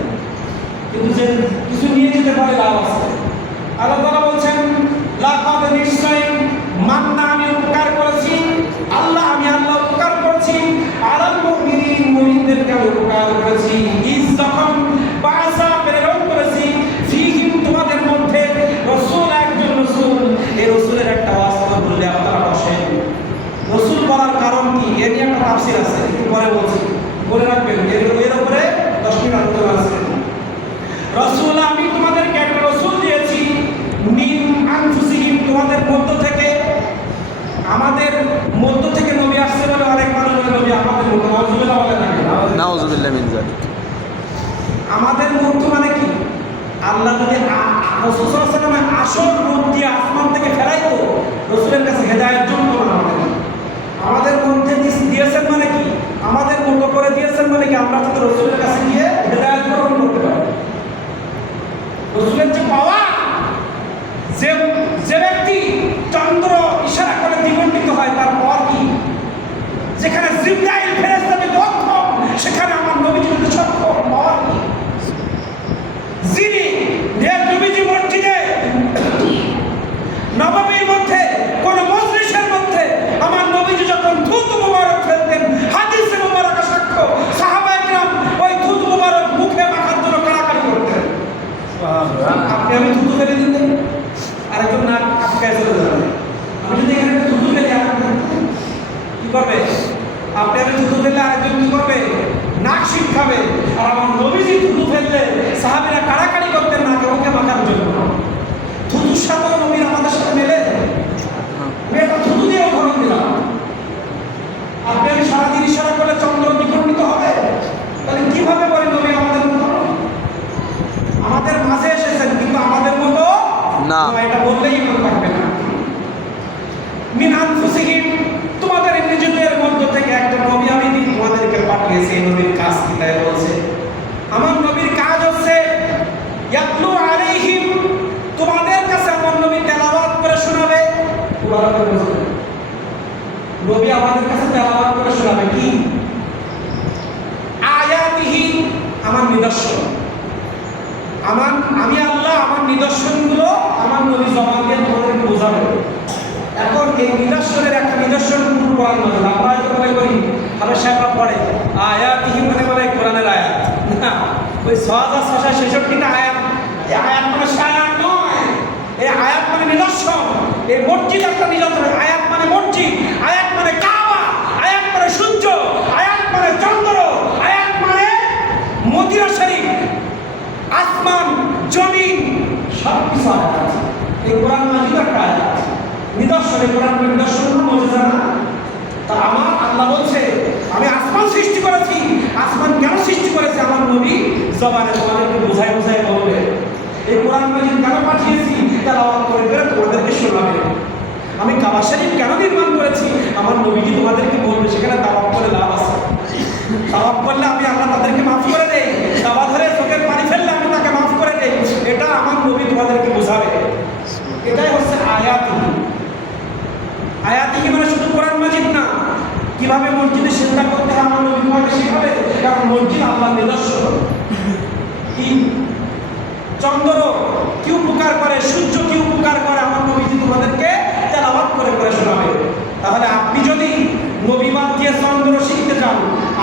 কিন্তু যে কিছু নিয়ে যেতে পারে লাভ আছে। আল্লাহ তাআলা বলছেন লাকাদ নিশ্চয় মান্না আমি উপকার করেছি, আমি আল্লাহ উপকার করেছি, আলাল মুমিনিন মুমিনদেরকে আমি উপকার করেছি। ইস যখন বাসা প্রেরণ করেছি, ফীহিম তোমাদের মধ্যে রাসূল, একজন রাসূল। এই রাসূলের একটা ওয়াস্তা বললে আপনারা বসেন। রাসূল বলার কারণ কি? এর নিয়ে একটা তাফসীর আছে, একটু পরে বলছি, বলে রাখবেন। এর উপরে 10 মিনিট আলোচনা আছে। রাসূল, আমি তোমাদেরকে একটা রাসূল দিয়েছি মিন আনফুসিহিম, তোমাদের মধ্য থেকে। আমাদের মধ্য থেকে নবী আসছে বলে অনেক মানুষ বলে নবী আমাদের মধ্য। নাউজুবিল্লাহ বলে না? নাউজুবিল্লাহ মিন যালিক। আমাদের মধ্য মানে কি? আল্লাহ যদি রাসূল সাল্লাল্লাহু আলাইহি ওয়াসাল্লাম আসল রূপ দিয়ে আসমান থেকে ফেরাইতো, রাসূলের কাছে হেদায়েত জন্য না আমাদের মধ্যে দিয়েছেন মানে কি? আমাদের মতো করে দিয়েছেন মানে কি? আমরা তো রাসূলের কাছে গিয়ে হেদায়েত গ্রহণ করতে পারি। রাসূলের যে পাওয়া, যে ব্যক্তি চন্দ্র ইশারা করে দ্বিখণ্ডিত হয়, তার পর কি? যেখানে জিবরাইল ফেরেশতা যদি অক্ষম, সেখানে আমার নবী যদি সক্ষম, পাওয়ার কি? যিনি নবীজি মসজিদে নববীর মধ্যে কোন মজলিসের মধ্যে আপনি আমি থুতু ফেলে দিন আরেকজন নাক আটকায় চলে যাবে। আমি যদি এখানে একটা থুতু ফেলি কি করবে? আপনি আমি থুতু ফেললে আরেকজন কি করবে? নাক শিখ খাবে। আর আমার নবীজি থুতু ফেললে সাহাবীরা কাড়াকাড়ি করতেন নাকে মুখে মাখার জন্য। থুতুর সাথে নবীর আমাদের সাথে মেলে। আমি একটা থুতু দিয়ে উদাহরণ দিলাম। আপনি আমি সারাদিন ইশারা করলে চন্দ্র দ্বিখণ্ডিত হবে? তাহলে কিভাবে বলি নবী আমাদের মতো? আমাদের মাঝে এসেছেন কিন্তু আমাদের মতো না। এটা বললেই ইমান থাকবে না। মিন আনফুসিহিম, তোমাদের নিজেদের মধ্য থেকে একটা নবী আমি তোমাদেরকে পাঠিয়েছি। এই নবীর কাজ কি তাই বলছে? আমার নবীর কাজ হচ্ছে ইয়াতলু আলাইহিম, তোমাদের কাছে আমার নবী তেলাওয়াত করে শোনাবে। নবী আমাদের কাছে তেলাওয়াত করে শোনাবে কি? আয়াতিহি, আমার নিদর্শন। আমি আল্লাহ আমার নিদর্শনগুলো আমার নবী জবান দিয়ে তোমাদেরকে বোঝাবে। এখন এই নিদর্শনের একটা নিদর্শন কোরআন মাজিদ। আমরা হয়তো মনে করি আমরা সাহেবরা পড়ে আয়াতিহি মানে বলে কোরআনের আয়াত না, ওই ৬৬৬৬টা আয়াত। এই আয়াত মানে আয়াত নয়, এই আয়াত মানে নিদর্শন। এই মসজিদ একটা নিদর্শন। আয়াত মানে মসজিদ, আয়াত মানে কাবা, আয়াত মানে সূর্য, আয়াত মানে চন্দ্র, আয়াত মানে মদিনা শরীফ, আসমান, জমিন, সব কিছু আয়াত আছে। এই কোরআন মাজিদ একটা আয়াত আছে। নিদর্শন, এই কোরআন নিদর্শন না, মুজিজা না। তা আমার আল্লাহ বলছে আমি আসমান সৃষ্টি করেছি। আসমান কেন সৃষ্টি করেছে? আমার নবী জবানে তোমাদেরকে বোঝায় বোঝায় বলবে। এই কোরআন মাজিদ কেন পাঠিয়েছি? তেলাওয়াত করে করে তোমাদেরকে শোনাবে। আমি কাবা শরীফ কেন নির্মাণ করেছি? আমার নবীজি তোমাদেরকে বলবে। সেখানে তাওয়াফ করে লাভ আছে। তাওয়াফ করলে আমি আল্লাহ তাদেরকে মাফ করে দেই। তাওয়া ধরে চোখের পানি ফেললে আমি তাকে মাফ করে দেই। এটা আমার নবী তোমাদেরকে বোঝাবে। এটাই হচ্ছে আয়াতিহি। আয়াতিহি মানে শুধু কোরআন মাজিদ না, কিভাবে মসজিদে সিজদা করতে হয় আমার নবী তোমাকে শেখাবে। কারণ মসজিদ আল্লাহর নিদর্শন। কি চন্দ্র কি উপকার করে, সূর্য কি উপকার করে, আমার নবীজি তোমাদেরকে তেলাওয়াত করে করে শোনাবে। তাহলে আপনি যদি নবী বাদ দিয়ে চন্দ্র শিখতে যান,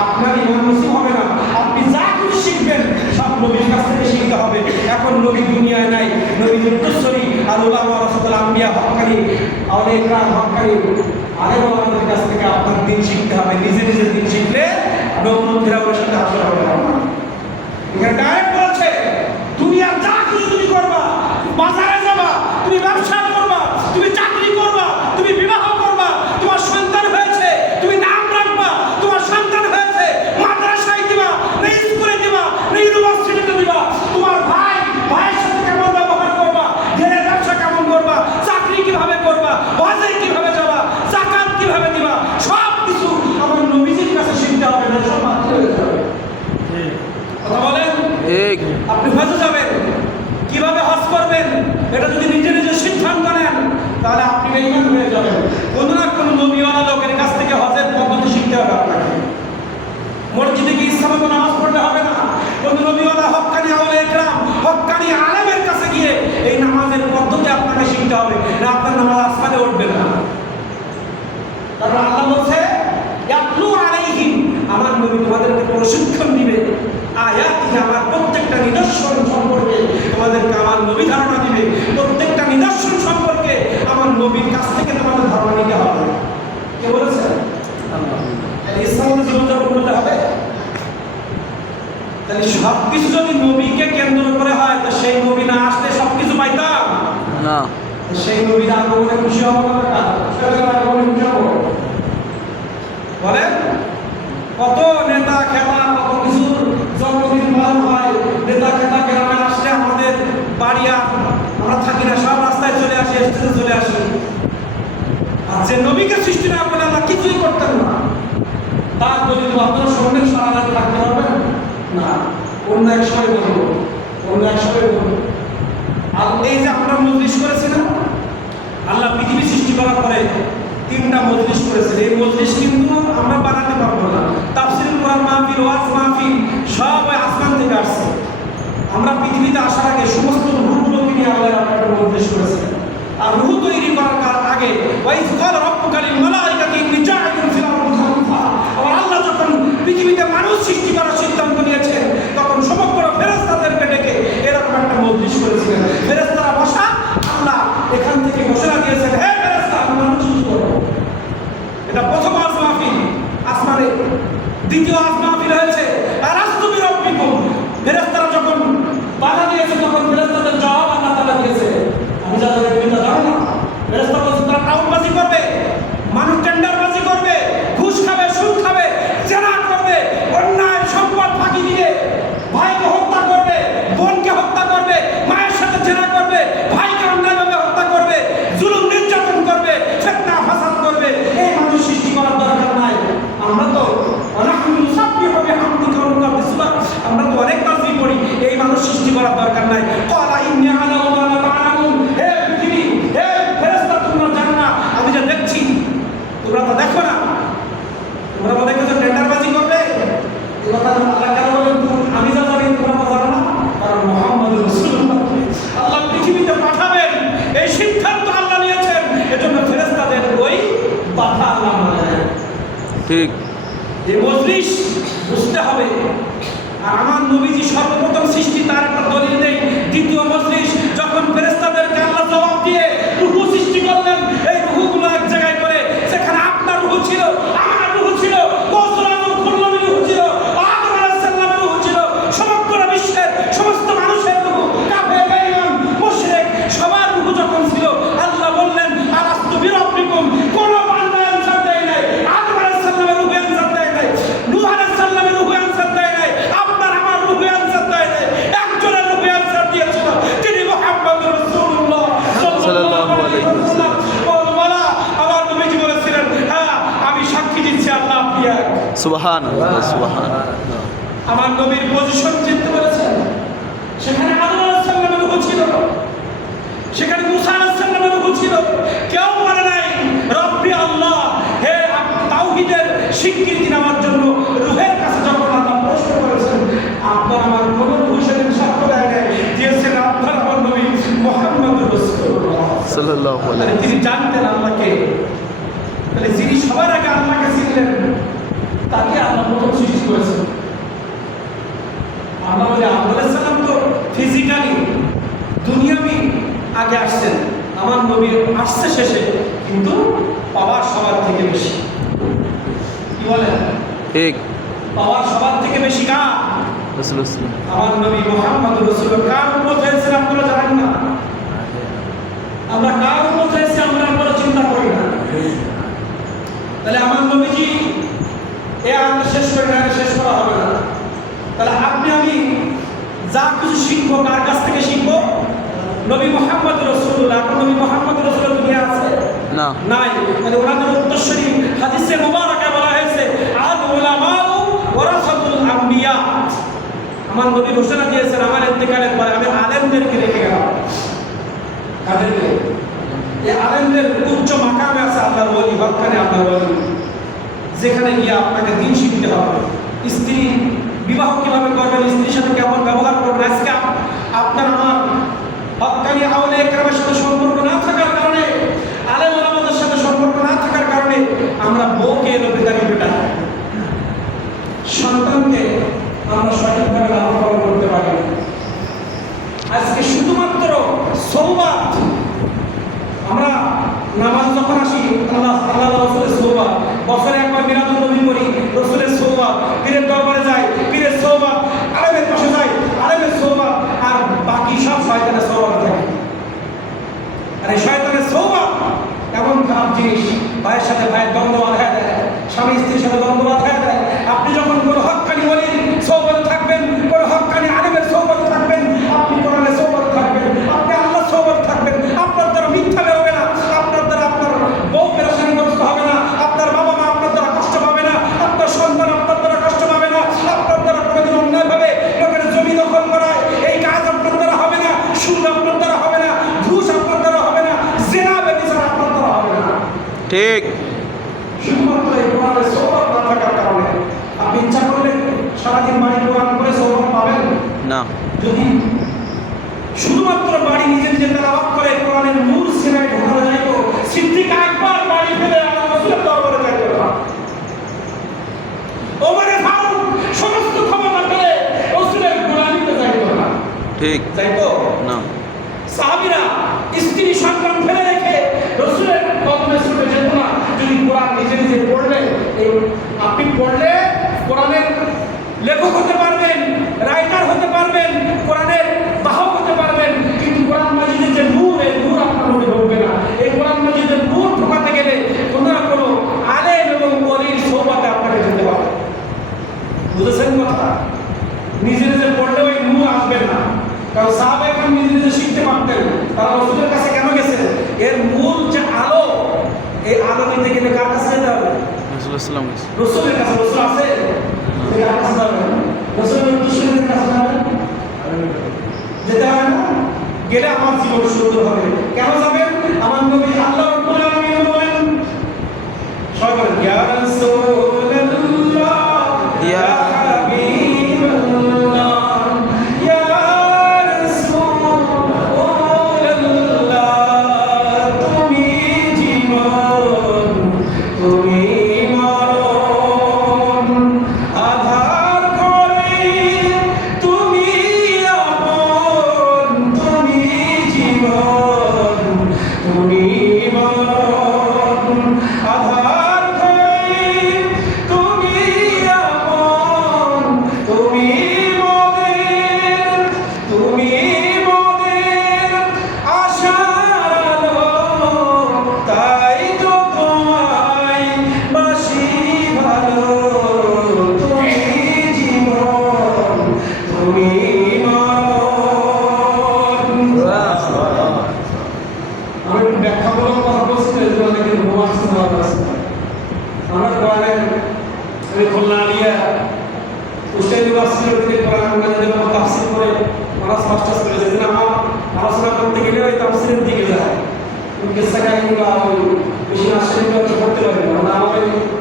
আপনার ইমান নসিব হবে না। আপনি যা কিছু শিখবেন সব নবীর কাছ থেকে শিখতে হবে। এখন নবী দুনিয়ায় নাই, নবীর উত্তরসূরি আর উলামা রাসূলুল আম্বিয়া হক্কানি আউলিয়া ইকরাম হক্কানি আলেম ওলামাদের কাছ থেকে আপনার দিন শিখতে হবে। নিজে নিজে দিন শিখলে নবুয়ত ফেরাউনের সাথে আসর হবে না। এখানে ডাইরেক্ট বলছে দুনিয়ার যা কিছু তুমি করবা, বাজারে যাবা, তুমি ব্যবসা করবা, তুমি চাকরি করবা, তুমি বিবাহ করবা, তোমার সন্তান হয়েছে তুমি নাম রাখবা, তোমার সন্তান হয়েছে মাদ্রাসায় দিবা, না স্কুলে দিবা, না ইউনিভার্সিটিতে দিবা, তোমার ভাইয়ের সাথে কেমন ব্যবহার করবা, জেলের ব্যবসা কেমন করবা, চাকরি কিভাবে করবা, হজে কিভাবে যাবা, যাকাত কিভাবে দিবা, সব কিছু আমার নবীজির কাছে শিখতে হবে। না সব বাদ হয়ে যাবে। কথা বলেন। আপনি হজে যাবেন, কিভাবে হজ করবেন এটা যদি নিজে নিজে সিদ্ধান্ত নেন তাহলে আপনি বেঈমান হয়ে যাবেন। কোনো না কোনো নবীওয়ালা লোকের কাছ থেকে হজের পদ্ধতি শিখতে হবে আপনাকে। মসজিদে গিয়ে ইচ্ছা মতো নামাজ পড়লে হবে না। কোনো নবীওয়ালা হক্কানি আউলিয়া ইকরাম হক্কানি আলেমের কাছে গিয়ে এই নামাজের পদ্ধতি আপনাকে শিখতে হবে, না আপনার নামাজ আসমানে উঠবে না। কারণ আল্লাহ বলছে ইয়াতলু আলাইহিম, আমার নবী তোমাদেরকে প্রশিক্ষণ দিবে। আয়াতিহি, আমার প্রত্যেকটা নিদর্শন সম্পর্কে তোমাদেরকে আমার নবী ধারণা দিবে। প্রত্যেকটা নিদর্শন সম্পর্কে আমার নবীর কাছ থেকে তোমাদের ধারণা নিতে হবে। কে বলেছে? আল্লাহ। ইসলামের জীবনযাপন করতে হবে। তাহলে সব কিছু যদি নবীকে কেন্দ্র করে হয় তো সেই নবী না আসলে সব কিছু পাইতাম না। সেই নবীর আগমনে খুশি হবো না? আগমনে খুশি হবো? বলেন। কত নেতা খেতা, কত কিছুর জন্মদিন পালন হয়। নেতা খেতা গ্রামে আসলে আমাদের বাড়ি আমরা থাকি না, সব রাস্তায় চলে আসি, স্টেজে চলে আসি। আর যে নবীকে সৃষ্টি না করে আমরা কিছুই করতেন না, তার দলিল আপনার সামনে সারা রাত থাকতে পারবেন না। অন্য এক সময় বলবো, অন্য এক সময় বলবো। আর এই যে আমরা মজলিস করেছি না, আল্লাহ পৃথিবী সৃষ্টি করার পরে 3টা মজলিস করেছে। এই মজলিস কিন্তু আমরা বানাতে পারবো না। তাফসীরুল কোরআন মাহফিল, ওয়াজ মাহফিল সব আসমান থেকে আসছে। আমরা পৃথিবীতে আসার আগে সমস্ত রূহগুলোকে নিয়ে আল্লাহ একটা মজলিস করেছেন। আর রূহ তৈরি করার আগে ওয়াইজ ক্বালা রাব্বুকা লিল মালাইকাতি ইন্নী জাইলুন ফিল আরদি খলিফা, আর আল্লাহ যখন পৃথিবীতে মানুষ সৃষ্টি করার সিদ্ধান্ত নিয়েছেন তখন সমগ্র ফেরেশতাদেরকে ডেকে এরকম একটা মজলিস করেছিলেন। ফেরেশতারা বসা, আল্লাহ এখান থেকে ঘোষণা দিয়েছেন, হে ফেরেশতা, আমি মানুষ সৃষ্টি করব। এটা প্রথম আজ মাহফিল আসমানে, দ্বিতীয় আজ মাহফিল হয়েছে আলাস্তু বিরাব্বিকুম। ফেরেশতারা যখন বাধা দিয়েছে তখন ফেরেশতাদের জবাব আল্লাহ তাআলা দিয়েছে, আমি যাদের বিরুদ্ধে জানো না। ফেরেশতা বলছে তারা টাউনবাজি করবে, মানুষ টেন্ডারবাজি করবে, ঘুষ খাবে, সুদ খাবে, জেনা করবে, অন্যায় সম্পদ ফাঁকি দিয়ে ভাইকে হত্যা করবে, বোনকে হত্যা করবে, মায়ের সাথে জেনা করবে, ভাইকে অন্যায়ভাবে হত্যা করবে, জুলুম নির্যাতন করবে, ফিতনা ফাসাদ করবে। এই মানুষ সৃষ্টি করার দরকার নাই। আমরা তো আমরা তো অনেক তাসবিহ পড়ি, এই মানুষ সৃষ্টি করার দরকার নাই। ক্বালা ইন্নী আ'লামু মা লা তা'লামুন। হে পৃথিবী, হে ফেরেশতা, তোমরা জানো না, আমি যা দেখছি তোমরা তো দেখো না। তোমরা মনে করছো টেন্ডারবাজি করবে, এই কথা আল্লাহ কেন বলেন? আমি যা জানি তোমরা তো জানো না, কারণ মুহাম্মদুর রাসূলুল্লাহ আল্লাহ পৃথিবীতে পাঠাবেন এই সিদ্ধান্ত আল্লাহ নিয়েছেন। এজন্য ফেরেশতাদের ওই কথা আল্লাহ বলেন। ঠিক। এই মজলিস বুঝতে হবে। আর আমার নবীজি সর্বপ্রথম সৃষ্টি, তার একটা দলিল নেই। দ্বিতীয় মজলিস যখন ফেরেশতাদেরকে আল্লাহ জবাব দিয়ে রূহ সৃষ্টি করলেন, এই রূহগুলো এক জায়গায় করে, সেখানে আপনার রূহ ছিল, আমার রূহ ছিল, গৌসুল আজম খুররমের রূহ ছিল, আদম আলাইহিস সালামের রূহ ছিল, সমগ্র বিশ্বের সমস্ত মানুষের রূহ, কাফের, বেঈমান, মুশরিক সবার রূহ যখন ছিল, আল্লাহ বললেন আলাস্তু বিরাব্বিকুম। কোন বান্দা আনসার দেয় নাই, আদম আলাইহিস সালামের রূহ আনসার দেয় নাই, নূহ আলাইহিস সালামের রূহ আনসার দেয় নাই, আপনার আমার রূহ আনসার দেয় নাই। একজনের রূহ আনসার দিয়েছিল, তিনি মুহাম্মদুর রাসূলুল্লাহ সাল্লাল্লাহু আলাইহি ওয়াসাল্লাম। বলা আমার নবীজি বলেছিলেন, হ্যাঁ আমি সাক্ষী দিচ্ছি আল্লাহ আপনি এক। সুবহানাল্লাহ, সুবহানাল্লাহ। আমার নবীর পজিশন চিনতে পেরেছেন। সেখানে আদম আলাইহিস সালামের রূহ ছিল, সেখানে মুসা আলাইহিস সালামের রূহ ছিল। কেউ বলে নাই রব্বি আল্লাহ, হে তাওহীদের স্বীকৃতি নেওয়ার জন্য রূহের কাছে যখন আল্লাহ প্রশ্ন করেছেন, আপনার আমার কোন রূহ সেদিন সাক্ষ্য দেয় নাই, দিয়েছেন আপনার আমার নবী মুহাম্মদুর রাসূলুল্লাহ সাল্লাল্লাহু আলাইহি। তিনি জানতেন আল্লাহকে। তাহলে যিনি সবার আগে আল্লাহকে চিনলেন, তাকে আল্লাহ প্রথম সৃষ্টি করেছেন। আল্লাহ বলে আদম আলাইহিস সালাম তো ফিজিক্যালি দুনিয়াবি আগে আসছেন, আমার নবী আসছে শেষে, কিন্তু পাওয়ার সবার থেকে বেশি। কি বলেন? ঠিক। পাওয়ার সবার থেকে বেশি কার? রাসূলুল্লাহ। আমার নবী মুহাম্মদুর রাসূলুল্লাহ। কার উম্মত হয়েছেন আপনারা জানেন না? আমরা কার উম্মত হয়েছি আমরা আপনারা চিন্তা করি না। তাহলে আমার নবীজি এ আমরা শেষ করে না, শেষ করা হবে না। তাহলে আপনি আমি যা কিছু শিখবো কার কাছ থেকে শিখবো? নবী মুহাম্মদুর রাসূলুল্লাহ। এখন নবী মুহাম্মদুর রাসূলুল্লাহ দুনিয়া আছে না, নাই। মানে ওনাদের উত্তরসূরি হাদিসে মুবারাকা বলা হয়েছে আল উলামাউ ওয়ারাসাতুল আম্বিয়া। আমার নবী ঘোষণা দিয়েছেন আমার ইন্তেকালের পরে আমি আলেমদেরকে রেখে গেলাম। কাদেরকে? এই আলেমদের উচ্চ মাকামে আছে আল্লাহর ওলি, হক্কানে আল্লাহর ওলি, যেখানে গিয়ে আপনাকে দিন শিখতে হবে। স্ত্রী বিবাহ কিভাবে করবেন, স্ত্রীর সাথে কেমন ব্যবহার করবেন। আজকে আপনার আমার হক্কানি আউলিয়া কেরামের সাথে সম্পর্ক না থাকার কারণে, আলেম ওলামাদের সাথে সম্পর্ক না থাকার কারণে আমরা বউকে লোকেদারি পেটাই, সন্তানকে আমরা সঠিকভাবে লালন পালন করতে পারি। আজকে শুধুমাত্র সওবাত, আমরা নামাজ যখন আসি আল্লাহ রাসূলের সওবাত, বছরে একবার মিলাদুন নবী পড়ি, রাসূলের সওবাত, পীরের দরবারে যাই, পীরের সওবাত, আলেমের পাশে যাই, আলেমের সওবাত, আর বাকি সব শয়তানের সওবাত থাকে। আর এই শয়তানের সওবাত এমন খারাপ জিনিস, ভাইয়ের সাথে ভাইয়ের দ্বন্দ্ব বাঁধায় দেয়, স্বামী স্ত্রীর সাথে দ্বন্দ্ব বাঁধায় দেয়। আপনি যখন কোনো হক্কানি ওলির সওবাতে থাকবেন, কোনো হক্কানি আলেমের সওবাতে থাকবেন, আপনি কোরআনের সওবাতে থাকবেন, আপনি আল্লাহর সওবাতে থাকবেন, আপনার দ্বারা মিথ্যা বের হবে না, আপনার দ্বারা আপনার বউ পেরেশানিগ্রস্ত হবে না, আপনার বাবা মা আপনার দ্বারা কষ্ট পাবে না, আপনার সন্তান আপনার দ্বারা কষ্ট পাবে না, আপনার দ্বারা কোনোদিন অন্যায়ভাবে লোকের জমি দখল করায় এই কাজ আপনার দ্বারা হবে না, সুদ আপনার দ্বারা হবে না, ঘুষ আপনার দ্বারা হবে না, জিনা ব্যভিচার আপনার দ্বারা হবে না। ঠিক। শুধুমাত্র এই কোরআনের সওবাত না থাকার কারণে আপনি ইচ্ছা করলে সারাদিন বাড়ি কোরআন করে সওবাত পাবেন না। যদি শুধুমাত্র বাড়ি নিজে নিজে তেলাওয়াত করে কোরআনের নূর সিনায় ঢোকানো যায় তো সিদ্দিক আকবর বাড়ি ফেলে আল্লাহ রাসূলের দরবারে যাইতে না। ওমরে ফারুক সমস্ত ক্ষমতা ফেলে রাসূলের গোলামিতে যাইতো না। ঠিক। যাইতো না। এই আপনি পড়লে কোরআনের লেখক হতে পারবেন, রাইটার হতে পারবেন, কোরআনের বাহক হতে পারবেন, কিন্তু কোরআন মাজিদের যে নূর, এই নূর আপনার মনে ঢুকবে না। এই কোরআন মাজিদের নূর ঢোকাতে গেলে কোনো না কোনো আলেম এবং ওলির সোহবতে আপনাকে যেতে হবে। বুঝেছেন কথা? নিজে নিজে পড়লে ওই নূর আসবে না। কারণ সাহাবায়ে কেরাম নিজে নিজে শিখতে পারতেন, তারা রাসূলের কাছে কেন গেছেন? এর মূল যে আলো, এই আলো নিতে গেলে কার কাছে যেতে হবে? রাসূলের কাছে। রাসূল আছে, কার কাছে যাবেন? রাসূলের দুশমনের কাছে যাবেন, যেতে হবে না? গেলে আমার জীবন সুন্দর হবে। কেন যাবেন? আমার নবী আল্লাহ রাব্বুল আলামিন বলেন, সবাই বলেন ইয়া রাসূলুল্লাহ, ইয়া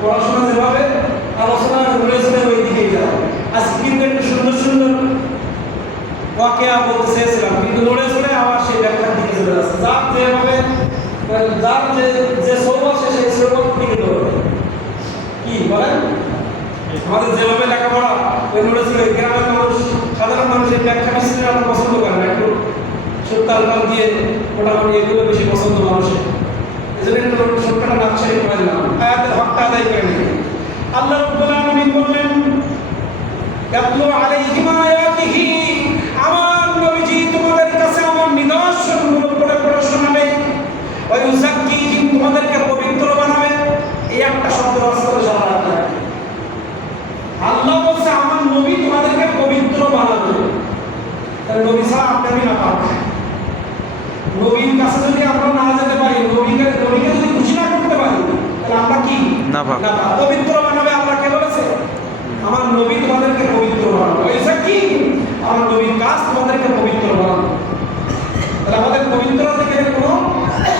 পড়াশোনা যেভাবে আলোচনা রয়েছে ওই দিকেই যায়। আজকে কিন্তু একটু সুন্দর সুন্দর ওয়াকিয়া বলতে চেয়েছিলাম, কিন্তু লড়ে চলে আবার সেই ব্যাখ্যার দিকে চলে যাচ্ছে। যার যেভাবে যার যে সৌবা সেই সৌবার দিকে দৌড়বে। কি বলেন? আমাদের যেভাবে লেখাপড়া ওই লড়ে চলে গ্রামের মানুষ, সাধারণ মানুষ এই ব্যাখ্যা বিশ্লেষণ আমরা পছন্দ করে না, একটু সত্যাল কাল দিয়ে মোটামুটি এগুলো বেশি পছন্দ মানুষের। এজন্য একটু সত্যটা নাকশাই করে দিলাম, আয়াতের হকটা আদায় করে নিই। আল্লাহ রাব্বুল আলামিন বললেন ইয়াতলু আলাইহিম আয়াতিহি, আমার নবীজি তোমাদের কাছে আমার নিদর্শনগুলো পড়ে পড়ে শোনাবে। ওয়া ইউযাক্কিহিম, তোমাদেরকে পবিত্র বানাবে। এই একটা শব্দ রাসূলের সাথে রাখতে হবে। আল্লাহ বলছে আমার নবী তোমাদেরকে পবিত্র বানাবে। তাহলে নবী ছাড়া আপনি না পাবেন। নবীর কাছে যদি আমরা না যেতে পারি, নবীকে যদি খুশি না করতে পারি, তাহলে আমরা কি না পবিত্র বানাবে। আল্লাহ কে বলেছে? আমার নবী তোমাদেরকে পবিত্র বানাবে। ওইসা কি? আমার নবীর কাজ তোমাদেরকে পবিত্র বানাবে। তাহলে আমাদের পবিত্র থেকে কোনো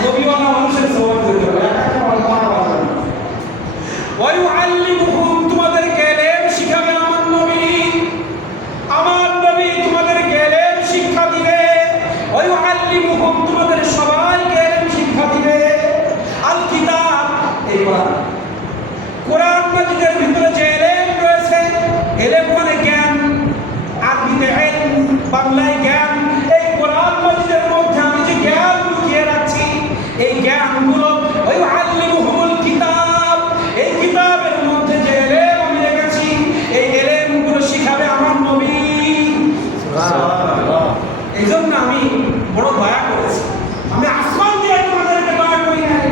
নবীওয়ালা মানুষের সওয়াল দিতে হবে, একা বানাবে না। ওয়া ইউআল্লিমুহুম, তোমাদেরকে ইলম শিখাবে আমার নবী। আমার নবী তোমাদেরকে ইলম শিক্ষা দিবে। ওয়া ইউআল্লিমুহুম, তোমাদের সবাইকে ইলম শিক্ষা দিবে। আল কিতাব, এই কোরআন। কোরআন মাজিদের ভিতরে যে ইলম রয়েছে, ইলম মানে জ্ঞান, আরবিতে ইলম, বাংলায় জ্ঞান। এই কোরআন মাজিদের মধ্যে আমি যে জ্ঞান লুকিয়ে রাখছি, এই জ্ঞানগুলো ওয়া ইউআল্লিমুহুমুল কিতাব, এই কিতাবের মধ্যে যে ইলম আমি রেখেছি, এই ইলমগুলো শিখাবে আমার নবী। সুবহানাল্লাহ। এইজন্য আমি বড় দয়া করেছি। আমি আসমান দিয়ে তোমাদেরকে দয়া করি নাই,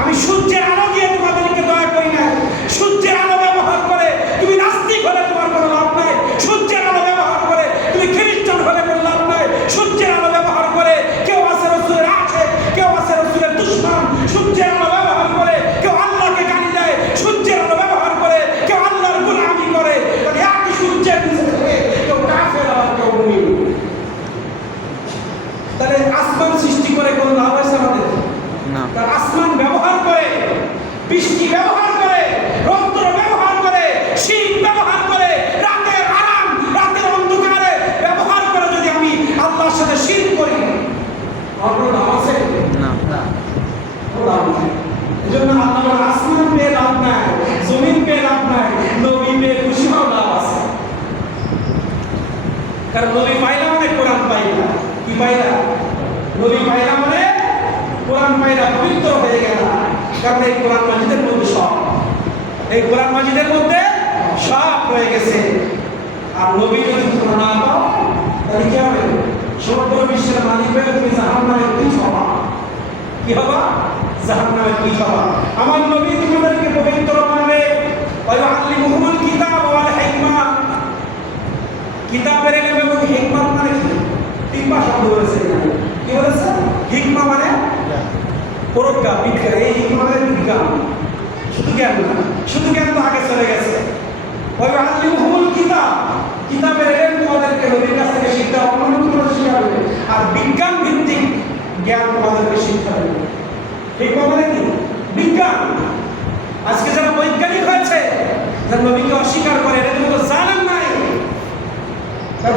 আমি সূর্যের আলো দিয়ে তোমাদেরকে দয়া করি নাই। সূর্যের আলো ব্যবহার করে তুমি নাস্তিক হলে তোমার কোনো লাভ নাই। সূর্যের আলো ব্যবহার করে তুমি খ্রিস্টান হলে কোনো লাভ নাই। সূর্যের আলো ব্যবহার করে কেউ আছে রাসূলের আশিক, কেউ আছে রাসূলের দুশমন। সূর্যের আলো ব্যবহার করে কেউ আল্লাহকে গালি দেয়। সূর্যের আলো ব্যবহার করে কেউ আল্লাহর গোলামি করে। তাহলে একই সূর্যের নিচে থেকে কেউ কাফের আর কেউ মুমিন। তাহলে আসমান সৃষ্টি করে কোনো লাভ আছে আমাদের না। তার আসমান ব্যবহার করে, বৃষ্টি ব্যবহার করে, রৌদ্র ব্যবহার করে, শীত ব্যবহার করে, রাতের আরাম, রাতের অন্ধকারে ব্যবহার করে যদি আমি আল্লাহর সাথে শিরক করি, আমার লাভ আছে না। লাভ নাই। এজন্য আল্লাহ আসমান পেয়ে লাভ নাই, জমিন পেয়ে লাভ নাই, নবী পেয়ে খুশি হওয়া লাভ আছে। কারণ নবী পাইলা মানে কোরআন পাইলা। কি পাইলা? নবী পাইলা মানে কোরআন পাইলা, পবিত্র হয়ে গেল। কারণ এই কোরআন মাজিদের মধ্যে সব এই কোরআন মাজিদের মধ্যে সব রয়ে গেছে। আর নবী যদি তোমরা না পাও তাহলে কি হবে? সমগ্র বিশ্বের মালিক হয়ে তুমি জাহান্নামের বীজ হবা। কি হবা? জাহান্নামের বীজ হবা। আমার নবী তোমাদেরকে পবিত্র বানাবে। ওয়ায়ুআল্লিমুহুমুল কিতাব ওয়াল হিকমা। কিতাবের ইলম এবং হিকমত মানে কি? হিকমা শব্দ বলেছে এখানে। কি বলেছে? হিকমা মানে প্রজ্ঞা, বিজ্ঞান। এই হিকমা মানে বিজ্ঞান, শুধু জ্ঞান না। শুধু জ্ঞান তো আগে চলে গেছে। ওয়ায়ুআল্লিমুহুমুল কিতাব, কিতাবের ইলম তোমাদেরকে নবীর কাছ থেকে শিখতে হবে, অন্য কোনো শিখাবে। আর বিজ্ঞান ভিত্তিক জ্ঞান তোমাদেরকে শিখতে হবে। হিকমা মানে কি? বিজ্ঞান। আজকে যারা বৈজ্ঞানিক হয়েছে, যারা নবীকে অস্বীকার করে, এদের মতো জানেন নাই।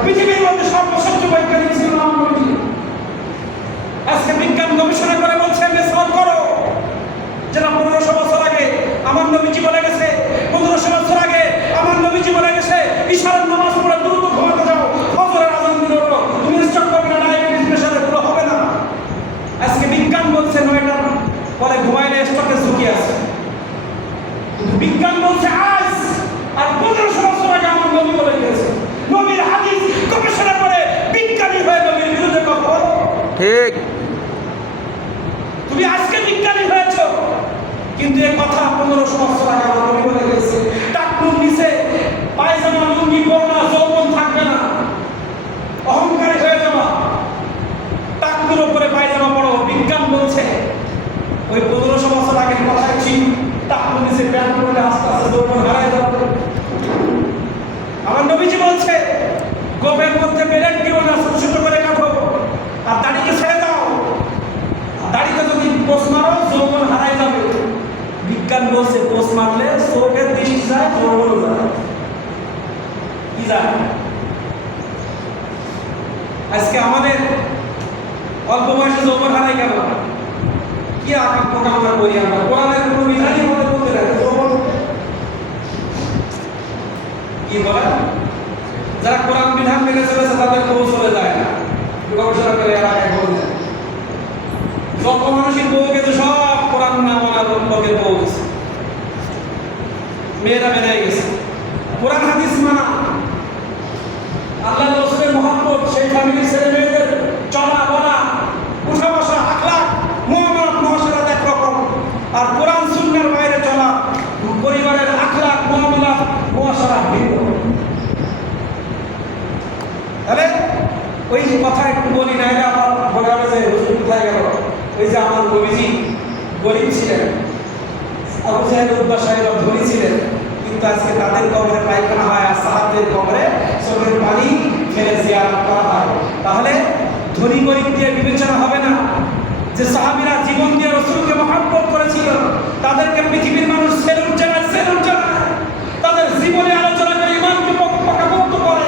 পৃথিবীর মধ্যে সর্বশ্রেষ্ঠ বৈজ্ঞানিক ছিল আমার নবী। আজকে বিজ্ঞান গবেষণা করে বলছে মেসল করো, যেটা 1500 বছর আগে আমার নবীজি বলে গেছে। 1500 বছর আগে আমার নবীজি বলে গেছে ইশারার নামাজ পড়ে দ্রুত ঘুমাতে যাও, ফজরের আযান দিল, তুমি স্ট্রোক করবে না, ডায়াবেটিস প্রেসারে পুরো হবে না। আজকে বিজ্ঞান বলছে 9টার পরে ঘুমাইলে স্ট্রোকের ঝুঁকি আছে। কিন্তু বিজ্ঞান বলছে আজ, আর 1500 বছর আগে আমার নবী বলে গেছে। নবীর হাদিস গবেষণা করে বিজ্ঞানী হয়ে নবীর বিরুদ্ধে কথা বলো। ঠিক। তুমি আজকে বিজ্ঞানী হয়েছ, কিন্তু এই কথা 1500 বছর আগে আমার নবী বলে গেছে। টাকনুর নিচে পায়জামা লুঙ্গি পরনা, যৌবন থাকবে না, অহংকারী হয়ে যাবা। টাকনুর উপরে পায়জামা পরো, বিজ্ঞান বলছে। ওই 1500 বছর আগের কথাই ঠিক। টাকনুর নিচে প্যান্ট পরলে আস্তে আস্তে যৌবন হারায় যাবে। আমার নবীজি বলছে গোপের মধ্যে বেরেট দিও না, ছোট ছোট করে কাটো, আর দাড়িকে ছেড়ে দাও। দাড়িতে যদি পোষ মারো যৌবন হারাই যাবে। বিজ্ঞান বলছে পোষ মারলে চোখের দৃষ্টি যায়, যৌবন যায়। কি যায়? আজকে আমাদের অল্প বয়সে যৌবন হারাই গেল। কি আকাঙ্ক্ষা আমরা করি? আমরা কোরআনের কোনো বিধানই আমাদের বলতে রাখে যৌবন কি বলে? যারা কোরআন বিধান মেনে চলেছে তাদের বউ চলে যায় না। গবেষণা করে এলাকায় বলছে যত মানুষের বউ গেছে সব কোরআন না মানা লোকের বউ গেছে, মেয়েরা মেনে গেছে। কোরআন হাদিস মানা, আল্লাহ রাসূলের মহব্বত, সেই ফ্যামিলির ছেলে মেয়েদের চলা বলা, উঠা বসা, আখলাক, মুআমালাত, মুআশারাত একরকম। আর কোরআন সুন্নাহর বাইরে চলা, পরিবারের আখলাক, মুআমালাত, মুআশারাত ভিন্ন। তাহলে ওই যে কথা একটু বলি না, এটা আমার মনে হবে যে হুজুর কোথায় গেল। ওই যে আমার নবীজি গরিব ছিলেন, আবু জাহেল উতবা সাহেব ধনী ছিলেন, কিন্তু আজকে তাদের কবরে পায়খানা হয়, আর সাহাবদের কবরে চোখের পানি ফেলে জিয়ারত করা হয়। তাহলে ধনী গরিব দিয়ে বিবেচনা হবে না। যে সাহাবীরা জীবন দিয়ে রাসূলকে মহব্বত করেছিল, তাদেরকে পৃথিবীর মানুষ সেলুট জানায়, সেলুট জানায়। তাদের জীবনে আলোচনা করে ইমানকে পাকাপোক্ত করে।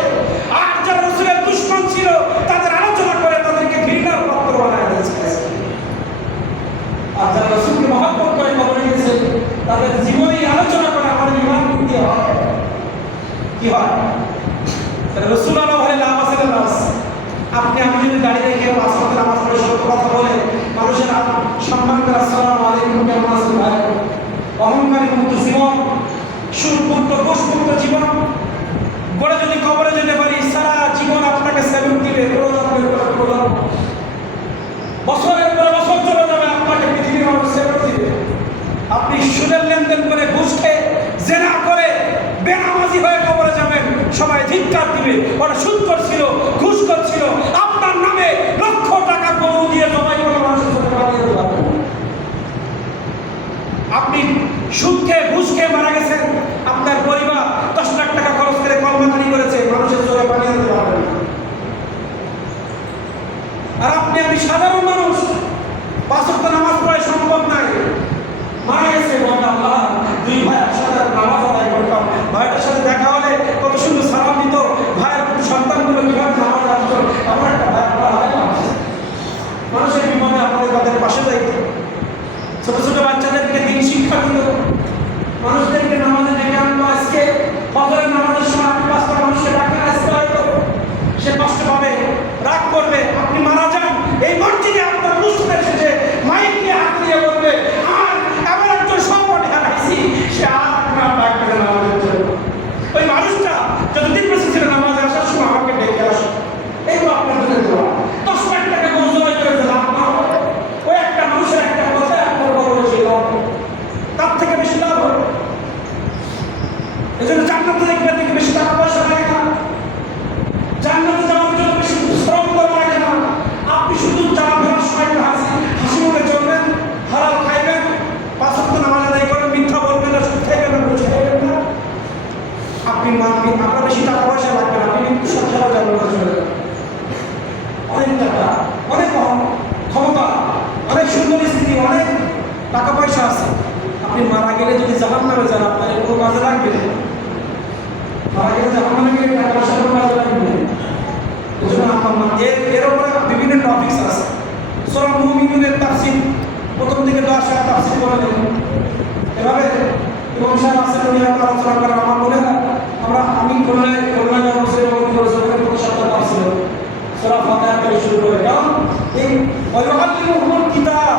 আর যারা রাসূলের দুশমন ছিল তাদের আলোচনা করে তাদেরকে ঘৃণার পাত্র বানায় দিয়েছে। আর যারা রাসূলকে মহব্বত করে কবরে গেছে, তাদের জীবনে আলোচনা করে আমাদের ইমান কি হয়, কি হয়। রাসূল আল্লাহর লামাসের নামাজ, আপনি আমি যদি দাঁড়িয়ে রেখে আসমানের নামাজ পড়ে সত্য কথা বলে মানুষের সম্মান করে আসসালামু আলাইকুম কেমন আছেন ভাই, অহংকারী মুক্ত জীবন, সুরমুক্ত দোষমুক্ত জীবন গড়ে যদি কবরে যেতে পারি, সারা জীবন আপনাকে স্যালুট দিবে। বছরের পর বছর চলে যাবে, আপনাকে পৃথিবীর মানুষ স্যালুট দিবে। আপনি সুদের লেনদেন করে, ঘুষ খেয়ে, জেনা করে, বেনামাজি হয়ে কবরে যাবেন, সবাই ধিক্কার দিবে। ওরা সুদ করছিল, ঘুষ করছিল, আপনার নামে লক্ষ টাকা গরু দিয়ে জমাই করে মানুষের সাথে পাঠিয়ে দিতে পারবেন। আপনি সুদ খেয়ে ঘুষ খেয়ে মারা গেছেন, আপনার পরিবার 10 লাখ টাকা খরচ করে কলমাখানি করেছে, মানুষের জোরে পাঠিয়ে দিতে পারবেন। আর আপনি আমি সাধারণ মানুষ, 5 ওয়াক্ত নামাজ পড়ে সম্ভব নাই, মারা গেছে, বলতাম আল্লাহ 2 ভাই একসাথে নামাজ আদায় করতাম, ভাইটার সাথে দেখা হলে কত সুন্দর সালাম দিত, ভাইয়ের সন্তানগুলো কিভাবে নামাজ আসতো, আমার একটা ভাই হয় না। মানুষের বিপদে আপনাদের তাদের পাশে যাইত, ছোট ছোট বাচ্চাদেরকে দিন শিক্ষা দিত, মানুষদেরকে নামাজে ডেকে আনতো। আজকে ফজরের নামাজের সময় আপনি 5টা মানুষকে ডাকেন, আজকে হয়তো সে কষ্ট পাবে, রাগ করবে। আপনি মারা যান, এই মসজিদে আপনার মুসলিমের শেষে মাইক নিয়ে হাত দিয়ে বলবে আর এমন একজন সম্পদ হারাইছি, সে আর আপনার সম্মান। এর উপরে বিভিন্ন টপিকস আছে। সূরা মুমিনুনের তাফসীর প্রথম থেকে 10 আয়াত তাফসীর করে দেন। এভাবে ইমাম সাহেব আছেন, উনি হয়তো আলোচনা করেন। আমার মনে হয় আমি খুলনায় মুসলিম ভর্তি করেছি, ওখানে প্রতি সপ্তাহ তাফসীর সূরা ফাতিহা থেকে শুরু করে। কারণ এই ওয়ায়ুআল্লিমুহুমুল কিতাব,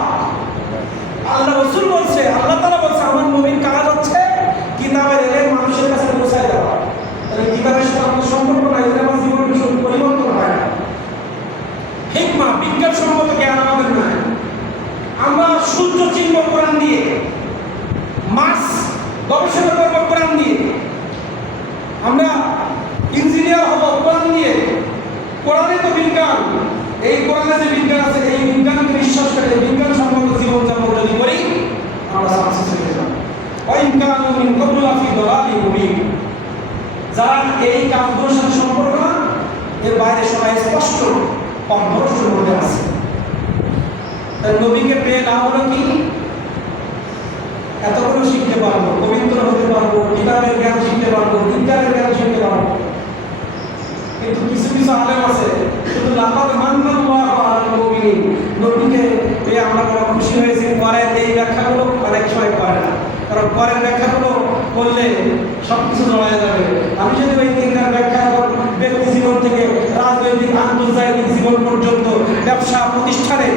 আল্লাহ রাসূল বলছে, আল্লাহ তাআলা বলছে আমার নবীর কাজ হচ্ছে কিতাবের এলেম মানুষের কাছে পৌঁছায় দেওয়া। তাহলে কিতাবের সাথে আমাদের সম্পর্ক নাই, এটা আমার জীবনের পরিবর্তন হয় না। হিকমা বিজ্ঞানসম্মত জ্ঞান আমাদের নাই। আমরা সূর্য চিনব কোরআন দিয়ে, মাস গবেষণা করবো কোরআন দিয়ে, আমরা ইঞ্জিনিয়ার হব কোরআন দিয়ে। কোরআনে তো বিজ্ঞান, এই কোরআনে যে বিজ্ঞান আছে এই বিজ্ঞানকে বিশ্বাস করে বিজ্ঞান সম্মত জীবনযাপন যদি করি আমরা সাকসেস হয়ে যাব। ওয়াইনকানু মিন ক্বাবলু ফি দালালিন মুবিন। যারা এই কাজগুলোর সাথে সম্পর্ক না, এর বাইরে সবাই স্পষ্ট পথভ্রষ্টের মধ্যে আছে। তাই নবীকে পেয়ে না হলো কি এতগুলো শিখতে পারবো, পবিত্র হতে পারবো, কিতাবের জ্ঞান শিখতে পারবো, বিজ্ঞানের জ্ঞান শিখতে পারবো। কিন্তু কিছু কিছু আলেম আছে শুধু লাকাদ মান্নাল্লাহু আলাল মুমিনিন, নবীকে পেয়ে আমরা বড় খুশি হয়েছি, পরে এই ব্যাখ্যাগুলো অনেক সময় করে না। কারণ পরের ব্যাখ্যাগুলো করলে সব কিছু জড়ায় যাবে। আমি যদি ওই তিনটার ব্যাখ্যা ব্যক্তি জীবন থেকে রাজনৈতিক আন্তর্জাতিক জীবন পর্যন্ত, ব্যবসা প্রতিষ্ঠানে,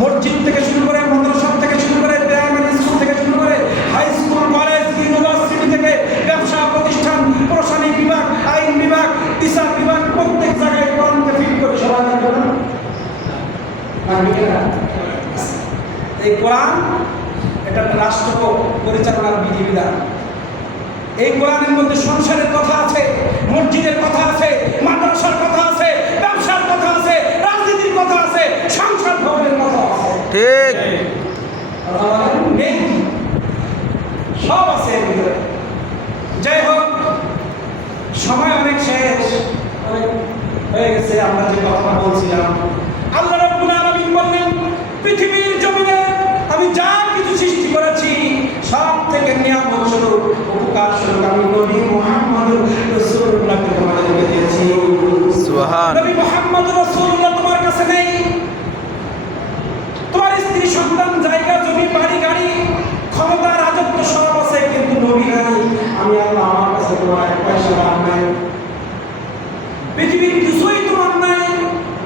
মসজিদ থেকে শুরু করে, মাদ্রাসা থেকে শুরু করে, প্রাইমারি স্কুল থেকে শুরু করে, হাই স্কুল, কলেজ, ইউনিভার্সিটি থেকে ব্যবসা প্রতিষ্ঠান, প্রশাসনিক বিভাগ, আইন বিভাগ, বিচার বিভাগ, প্রত্যেক জায়গায় কোরআনকে ফিট করে সবাই জানবে না। এই কোরআন এটা রাষ্ট্র পরিচালনার বিধিবিধান। এই কোরআনের মধ্যে সংসারের কথা আছে, মসজিদের কথা আছে, মাদ্রাসার কথা আছে, ব্যবসার কথা আছে, রাজনীতির কথা আছে, সংসার ভবনের কথা আছে। ঠিক। সব আছে এর ভিতরে। যাই হোক, সময় অনেক শেষ, অনেক হয়ে গেছে। আমরা যে কথা বলছিলাম, আল্লাহ রাব্বুল আলামিন বললেন পৃথিবীর জমিনে আমি যা কিছু সৃষ্টি করেছি সব থেকে নিয়ামত স্বরূপ, উপকার স্বরূপ আমি নবী মুহাম্মদ রাসূলুল্লাহকে তোমাদেরকে দিয়েছি। সুবহান। নবী মুহাম্মদ রাসূলুল্লাহ তোমার কাছে নেই, তোমার স্ত্রী সন্তান, জায়গা জমি, বাড়ি গাড়ি, ক্ষমতা, রাজত্ব সব আছে, কিন্তু নবী নাই। আমি আল্লাহ, আমার কাছে তোমার এক পয়সা দাম নাই, পৃথিবীর কিছুই তোমার নাই,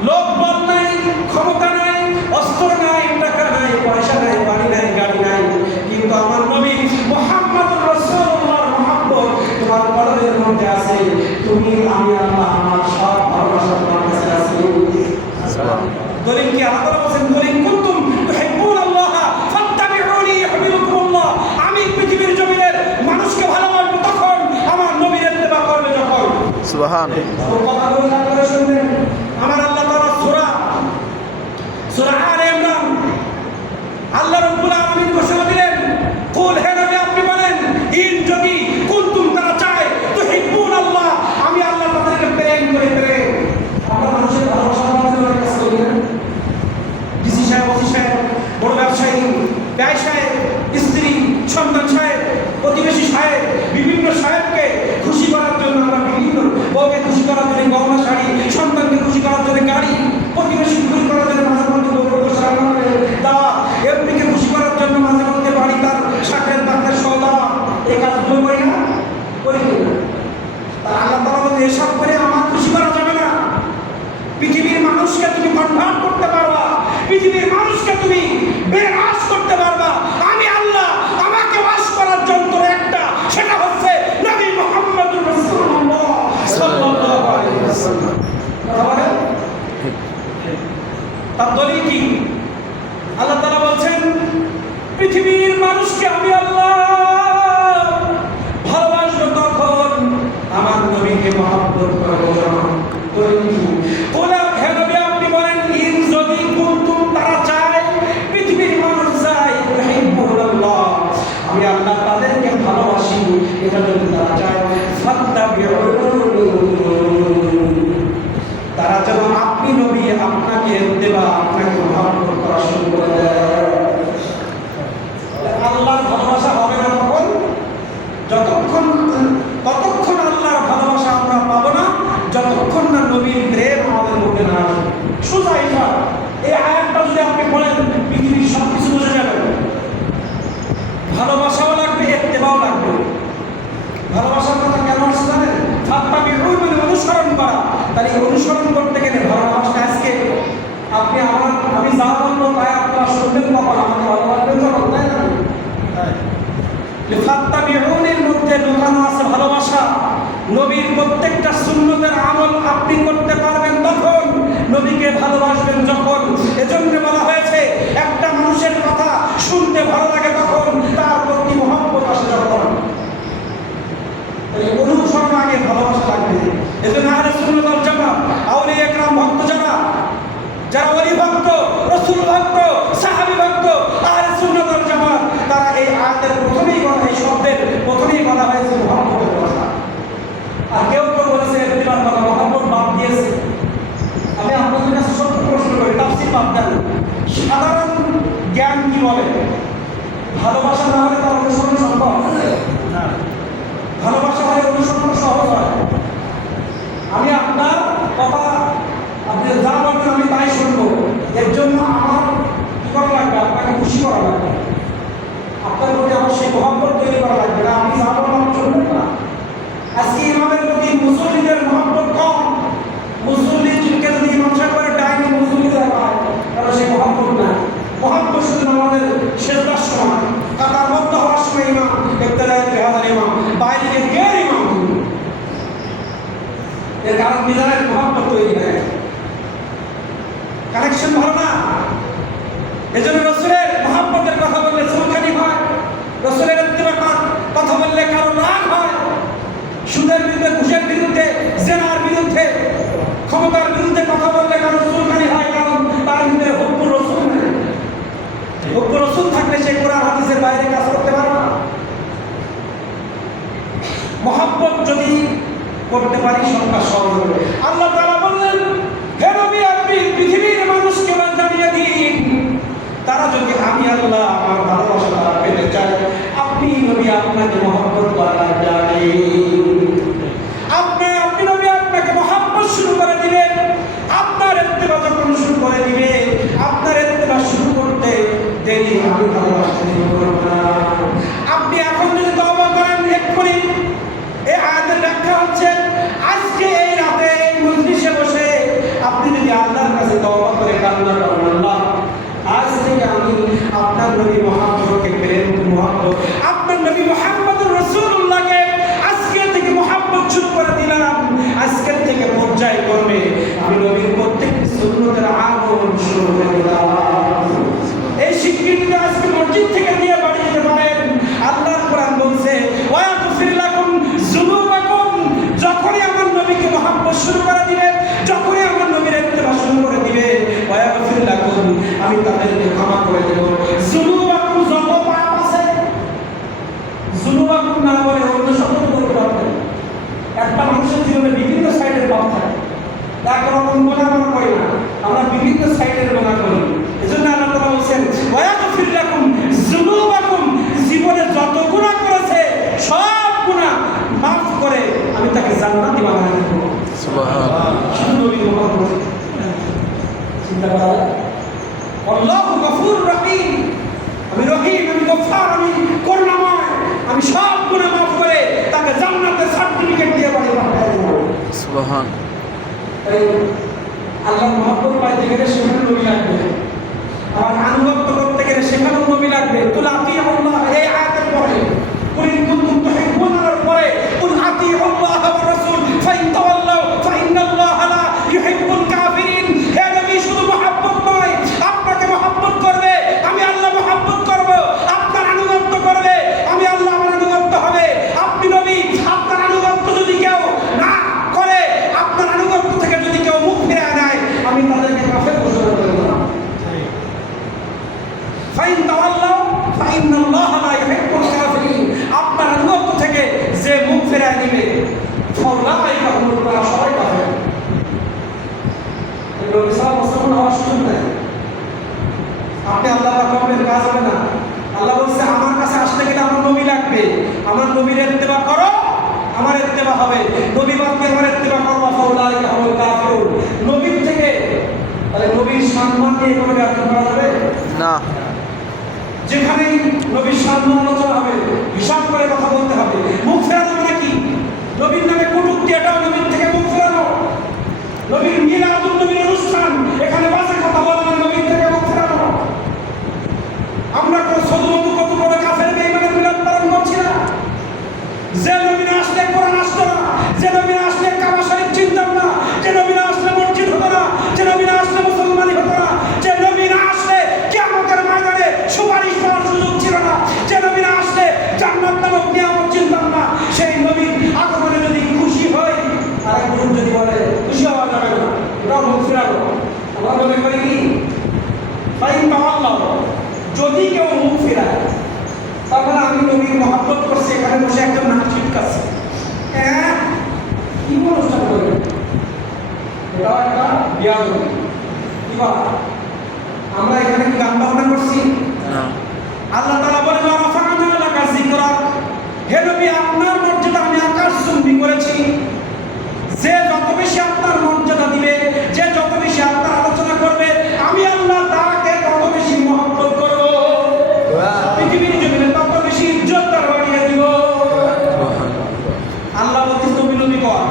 লোক বল নাই, ক্ষমতা নাই, অস্ত্র নাই, টাকা নাই, পয়সা নাই, বাড়ি নাই, গাড়ি নাই, কিন্তু আমার নবী মুহাম্মদ রাসূলুল্লাহর মহব্বত তোমার কলবের মধ্যে আছে। তুমি, আমি আল্লাহ, আমার সব ভালোবাসা তোমার কাছে আছে। দলিল কি আল্লাহ তাআলা বলেন, দলিল কুনতুম তুহিব্বুনাল্লাহ ফাত্তাবিউনি ইউহিব্বুকুমুল্লাহ। আমি পৃথিবীর জমিনের মানুষকে ভালোবাসবো তখন আমার নবীর ইত্তেবা করবে যখন। সুবহান। কথাগুলো না করে শুনবেন। আমার আল্লাহ তাআলা সূরা আলে ইমরান, আল্লাহ রাব্বুল আলামিন ঘোষণা দিলেন, কুল, হে নবী আপনি বলেন, ইন যদি কুনতুম তারা চায় তুহিব্বুনাল্লাহ, আমি আল্লাহ তাদেরকে প্রেম করে প্রেম। আমরা মানুষের ভালোবাসা আমাদের অনেক কাজ করি না? ডিসি সাহেব, ওসি সাহেব, বড় ব্যবসায়ী, ব্যয় সাহেব, স্ত্রী, সন্তান সাহেব, প্রতিবেশী সাহেব, বিভিন্ন সাহেবকে খুশি করার জন্য আমরা বিভিন্ন, বউকে খুশি করার জন্য গহনা শাড়ি, সন্তানকে খুশি করার জন্য গাড়ি, প্রতিবেশীকে খুশি করার জন্য মাঝে মধ্যে দেওয়া, এমপিকে খুশি করার জন্য মাঝে মধ্যে বাড়ি তার শাকের পাকের সহ দেওয়া, এই কাজগুলো করি না? করি না। তার আল্লাহ তাআলা বলেন, এসব করে আমার খুশি করা যাবে না। পৃথিবীর মানুষকে তুমি কনভার্ট করতে পারবা, পৃথিবীর মানুষকে তুমি বেনাশ করতে পারবা। আমি আল্লাহ, আমাকে ওয়াশ করার যন্ত্র একটা, সেটা হচ্ছে নবী মুহাম্মদুর রাসূলুল্লাহ সাল্লাল্লাহু আলাইহি ওয়াসাল্লাম। তার দলিল কি? আল্লাহ তাআলা বলছেন পৃথিবীর মানুষকে আমি আল্লাহ ভালোবাসবো তখন আমার নবীকে মহব্বত করবো যখন। দলিল কি? ওলা, হে নবী আপনি বলেন, ইন যদি কুনতুম তারা চায়, পৃথিবীর মানুষ চায়, তুহিব্বুনাল্লাহ, আমি আল্লাহ তাদেরকে ভালোবাসি, এটা যদি তারা চায়, ফাত্তাবিউনি, তারা যেন আপনি নবী আপনাকে দেবা, আপনাকে মহব্বত করা শুরু করে দেয়। আল্লাহর ভালোবাসা হবে না আমি যা বলবো তাই আপনারা শুনবেন, কখন আমাকে ভালোবাসবেন যখন, তাই না? ফাত্তাবিউনের মধ্যে লুকানো আছে ভালোবাসা। নবীর প্রত্যেকটা সুন্নতের আমল আপনি করতে পারবেন তখন, নবীকে ভালোবাসবেন যখন। এজন্য বলা হয়েছে একটা মানুষের কথা শুনতে ভালো লাগে তখন, তার প্রতি মহব্বত আসে যখন। অনুসরণ আগে ভালোবাসা লাগবে। এজন্য আহলে সুন্নাত ওয়াল জামাত, আউলিয়া একরাম ভক্ত যারা ওলি ভক্ত, রাসূল ভক্ত, সাহাবী ভক্ত, আহলে সুন্নাত ওয়াল জামাত, তারা এই আয়াতের প্রথমেই বলা, এই শব্দের প্রথমেই বলা হয়েছে মুহাম্মদের কথা। আর কেউ বলেছে ইত্তিবার কথা, মুহাম্মদ বাদ দিয়েছে। আমি আপনাদের কাছে সত্য প্রশ্ন করি, তাফসীর বাদ দেন, সাধারণ জ্ঞান কি বলে? ভালোবাসা না হলে তার অনুসরণ সম্ভব না। ভালোবাসা হলে অনুসরণ সহজ হয়। আমি আপনার কথা, আপনি যা বলবেন আমি তাই শুনবো। এর জন্য আমার কি করা লাগবে? আপনাকে খুশি করা লাগবে, আপনার প্রতি আমার সেই মহব্বত তৈরি করা লাগবে। না আমি যা বলবো আপনি শুনবেন না। আজকে ইমামের প্রতি মুসল্লিদের মহব্বত কম। মুসল্লিকে যদি ইমাম সাহেব করে ডাইনি মুসল্লিদের হয়, তাহলে সেই মহব্বত নাই। মহব্বত শুধু আমাদের সেজদার সময়, কাতার মধ্যে হওয়ার সময় ইমাম, ইবতিদায়ে বিহাদার ইমাম, বাইরে গিয়ে ইমাম। এর কারণ মিজানের মহব্বত তৈরি হয়, কানেকশন ভালো না। এজন্য রাসূলের মহব্বতের কথা বললে চুলকানি হয়, রাসূলের ইত্তিবার কথা বললে কারো রাগ হয়। সুদের বিরুদ্ধে, ঘুষের বিরুদ্ধে, জেনার বিরুদ্ধে, ক্ষমতার বিরুদ্ধে কথা বললে কারো চুলকানি হয়, কারণ তার ভিতরে হুব্বুর রাসূল নেই। হুব্বুর রাসূল থাকলে সে কোরআন হাদিসের বাইরে কাজ করতে পারে না। মহব্বত যদি করতে পারি সংখ্যা সহজ হবে। আল্লাহ তাআলা বললেন, হে নবী আপনি পৃথিবীর মানুষকে জানিয়ে দিন, তারা যদি আমি আল্লাহ আমার ভালোবাসা তারা পেতে চায়, আপনি নবী আপনাকে মহব্বত করা লাগবে। আপনি নবী আপনাকে মহব্বত শুরু করে দিবেন। আপনার ইত্তিবা যখন শুরু করে দিবে, আপনার ইত্তিবা শুরু করতে দেরি আমি ভালোবাসতে শুরু করব না। আপনি এখন যদি তওবা করেন, এক্ষুনি এই আয়াতের ব্যাখ্যা হচ্ছে, আজকে এই রাতে এই মজলিসে বসে আপনি যদি আল্লাহর কাছে তওবা করে কান্না করেন, আল্লাহ আজ থেকে আমি আপনার নবী মুহাম্মদকে প্রেম, মুহাম্মদ আপনার নবী মুহাম্মদুর রাসূলুল্লাহকে আজকে থেকে মুহাম্মদ শুরু করে দিলাম, আজকের থেকে পর্যায় করবে আমি নবীর প্রত্যেকটি সুন্নতের আমল শুরু করে দিলাম। এই স্বীকৃতিটা আজকে মসজিদ থেকে দিয়ে বাড়ি যেতে পারেন। আল্লাহর কোরআন বলছে, ওয়া ইয়াগফির লাকুম যুনুবাকুম, যখনই আমার নবীকে মহব্বত শুরু করে দিবে, যখনই আমার নবীর ইত্তিবা শুরু করে দিবে, ওয়া ইয়াগফির লাকুম, আমি তাদেরকে ক্ষমা করে দেব। যুনুবাকুম যত পাপ আছে, যুনুবাকুম না বলে অন্য শব্দ বলতে পারবেন। একটা মানুষের জীবনে বিভিন্ন সাইডের পাপ থাকে, একরকম গুনাহ আমরা করি না, আমরা বিভিন্ন সাইডের গুনাহ করি। এজন্য আল্লাহ তাআলা বলেন, ওয়া ইয়াগফির লাকুম যুনুবাকুম, জীবনে যত গুনাহ করেছে সব গুনাহ মাফ করে আমি তাকে জান্নাতি বানায় দেব। সুবহানাল্লাহ। শুধু নবী মুহাম্মদ চিন্তা করা, আল্লাহু গফুর রহিম, আমি রহিম, আমি গফফার, আমি করুণাময়, আমি সব গুনাহ মাফ করে তাকে জান্নাতের সার্টিফিকেট দিয়ে বাড়ি পাঠিয়ে দেব। সুবহানাল্লাহ। তাই আল্লাহর মহব্বত পাইতে গেলে সেখানে নবী লাগবে, আর আনুগত্য করতে গেলে সেখানেও নবী লাগবে। কুল আতিউল্লাহ, এই আয়াতের পরে কুল ইন কুনতুম তুহিব্বুনার পরে কুল আতিউল্লাহ ওয়া রাসূল ফাইন তাওয়াল্লাউ ফাইন্নাল্লাহা লা ইউহিব্বুল কাফিরিন। হে নবী, শুধু মহব্বত নয়, আপনাকে মহব্বত করবে আমি আল্লাহ, মহব্বত করব, আপনার আনুগত্য করবে আমি আল্লাহ, আমার আনুগত্য হবে। আপনি নবী, আপনার আনুগত্য যদি কেউ না করে, আপনার আনুগত্য থেকে যদি কেউ মুখ ফিরিয়ে নেয়, আমি তাদেরকে কাফের ঘোষণা করে দিলাম। ফাইন তাওয়াল্লাউ ফাইন্নাল্লাহা লা ইউহিব্বুল কাফিরিন, আপনার আনুগত্য থেকে যে মুখ ফিরিয়ে নেবে, ফাউলাইকা হুমুল কাফিরুন, সবাই কাফের। নবী সাল্লাল্লাহু আলাইহি ওয়াসাল্লাম হওয়ার সুযোগ নাই। আপনি আল্লাহ পাকের কাজ হবে না। আল্লাহ বলছে, আমার কাছে আসতে গেলে আমার নবী লাগবে, আমার নবীর ইত্তিবা করো, আমার ইত্তিবা হবে। নবী বাদকে আমার ইত্তিবা করবা, ফাউলাইকা হুমুল কাফিরুন। নবীর থেকে তাহলে নবীর সম্মান নিয়ে কোনো ব্যাখ্যা করা যাবে না। যেখানেই নবীর সম্মান আলোচনা হবে, হিসাব করে কথা বলতে হবে। মুখ ফেরানো মানে কি? নবীর নামে কটূক্তি, এটাও নবীর থেকে মুখ ফেরানো। নবীর মিলাদুন নবীর অনুষ্ঠান, এখানে বাজে কথা বললে নবীর থেকে আমরা এখানে কি গান বাজনা করছি? না। আল্লাহ তাআলা বলেন ওয়া রাফা'না লাকা যিকরাক, হে নবী আপনার মর্যাদা আমি আকাশচুম্বী করেছি। যে যত বেশি আপনার মর্যাদা দিবে, যে যত বেশি আপনার আলোচনা করবে, আমি আল্লাহ তাকে তত বেশি মহব্বত করব, পৃথিবীর জমিনে তত বেশি ইজ্জত তার বাড়িয়ে দিব। আল্লাহ বলতেছে নবী নবী কর,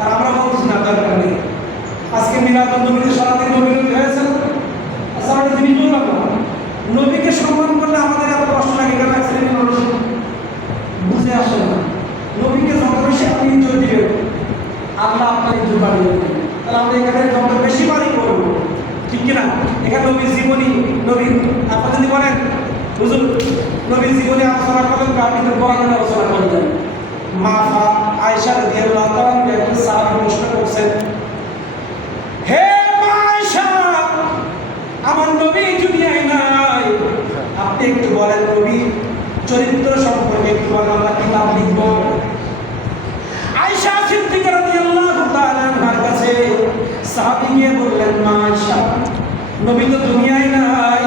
আর আমরা বলতেছি না দরকার নেই। আজকে মিলাদুন নবীতে সারাদিন নবী নবী হয়েছে। আচ্ছা আমরা জিনিস বললাম না, নবীকে সম্মান করলে আমাদের এত কষ্ট লাগে কেন? এক শ্রেণীর মানুষ বুঝে আসে না। নবীকে যত বেশি আপনি ইজ্জত দিবেন, আল্লাহ আপনার ইজ্জত বাড়িয়ে দেবেন। তাহলে আমরা এখানে যত বেশি বাড়ি করবো, ঠিক কিনা? এখানে নবীর জীবনী, নবী আপনি যদি বলেন হুজুর নবীর জীবনী আলোচনা করবেন, আপনি তো কোরআনের আলোচনা করবেন। মা আয়েশা রাদিয়াল্লাহু তাআলা একজন সাহাবী প্রশ্ন করছেন, হে মা আয়েশা, আমার নবী দুনিয়ায় নাই, আপনি একটু বলেন নবী চরিত্র সম্পর্কে একটু বলেন, আমরা কিতাব লিখব। আয়েশা সিদ্দিকা রাদিয়াল্লাহু তাআলা আনহার কাছে সাহাবী গিয়ে বললেন, মা আয়েশা, নবী তো দুনিয়ায় নাই,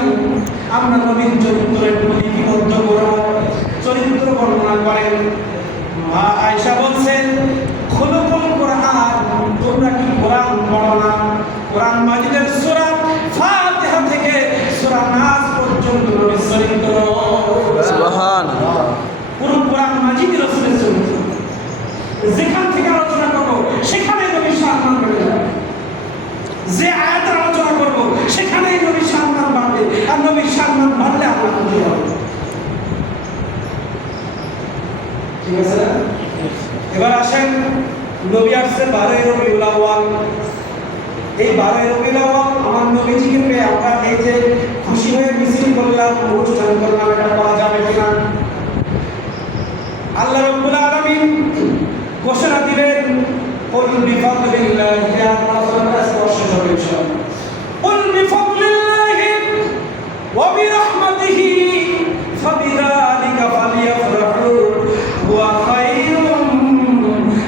আমরা নবীর চরিত্র একটু লিপিবদ্ধ করব, চরিত্র বর্ণনা করেন। মা আয়েশা বলছেন, খুলুকুল কোরআন, তোমরা কি কোরআন পড়ো না? কোরআন মাজিদের সূরা ফাতিহা থেকে সূরা নাস পর্যন্ত নবীর চরিত্র, সুবহানাল্লাহ, পুরো কোরআন মাজিদ রাসূলের চরিত্র। যেখান থেকে আলোচনা করব সেখানে নবীর সম্মান বেড়ে যাবে, যে আয়াতের আলোচনা করব সেখানেই নবীর সম্মান বাড়বে, আর নবীর সম্মান বাড়লে আল্লাহ খুশি হবে। ঠিক আছে না? এবার আসেন, নবী আসছে 12 রবিউল আউয়াল। এই 12 রবিউল আউয়াল আমার নবীজিকে পেয়ে আমরা এই যে খুশি হয়ে মিছিল করলাম, অনুষ্ঠান করলাম, এটা করা যাবে কিনা? আল্লাহ রাব্বুল আলামিন ঘোষণা দিলেন, কুল বিফাদলিল্লাহি ইয়া রাসূলুল্লাহ স্পষ্ট হবে ইনশাআল্লাহ। কুল বিফাদলিল্লাহি ওয়া বিরহমাতিহি ফাবিযালিকা ফালিয়াফরাহু হুয়া খায়রুম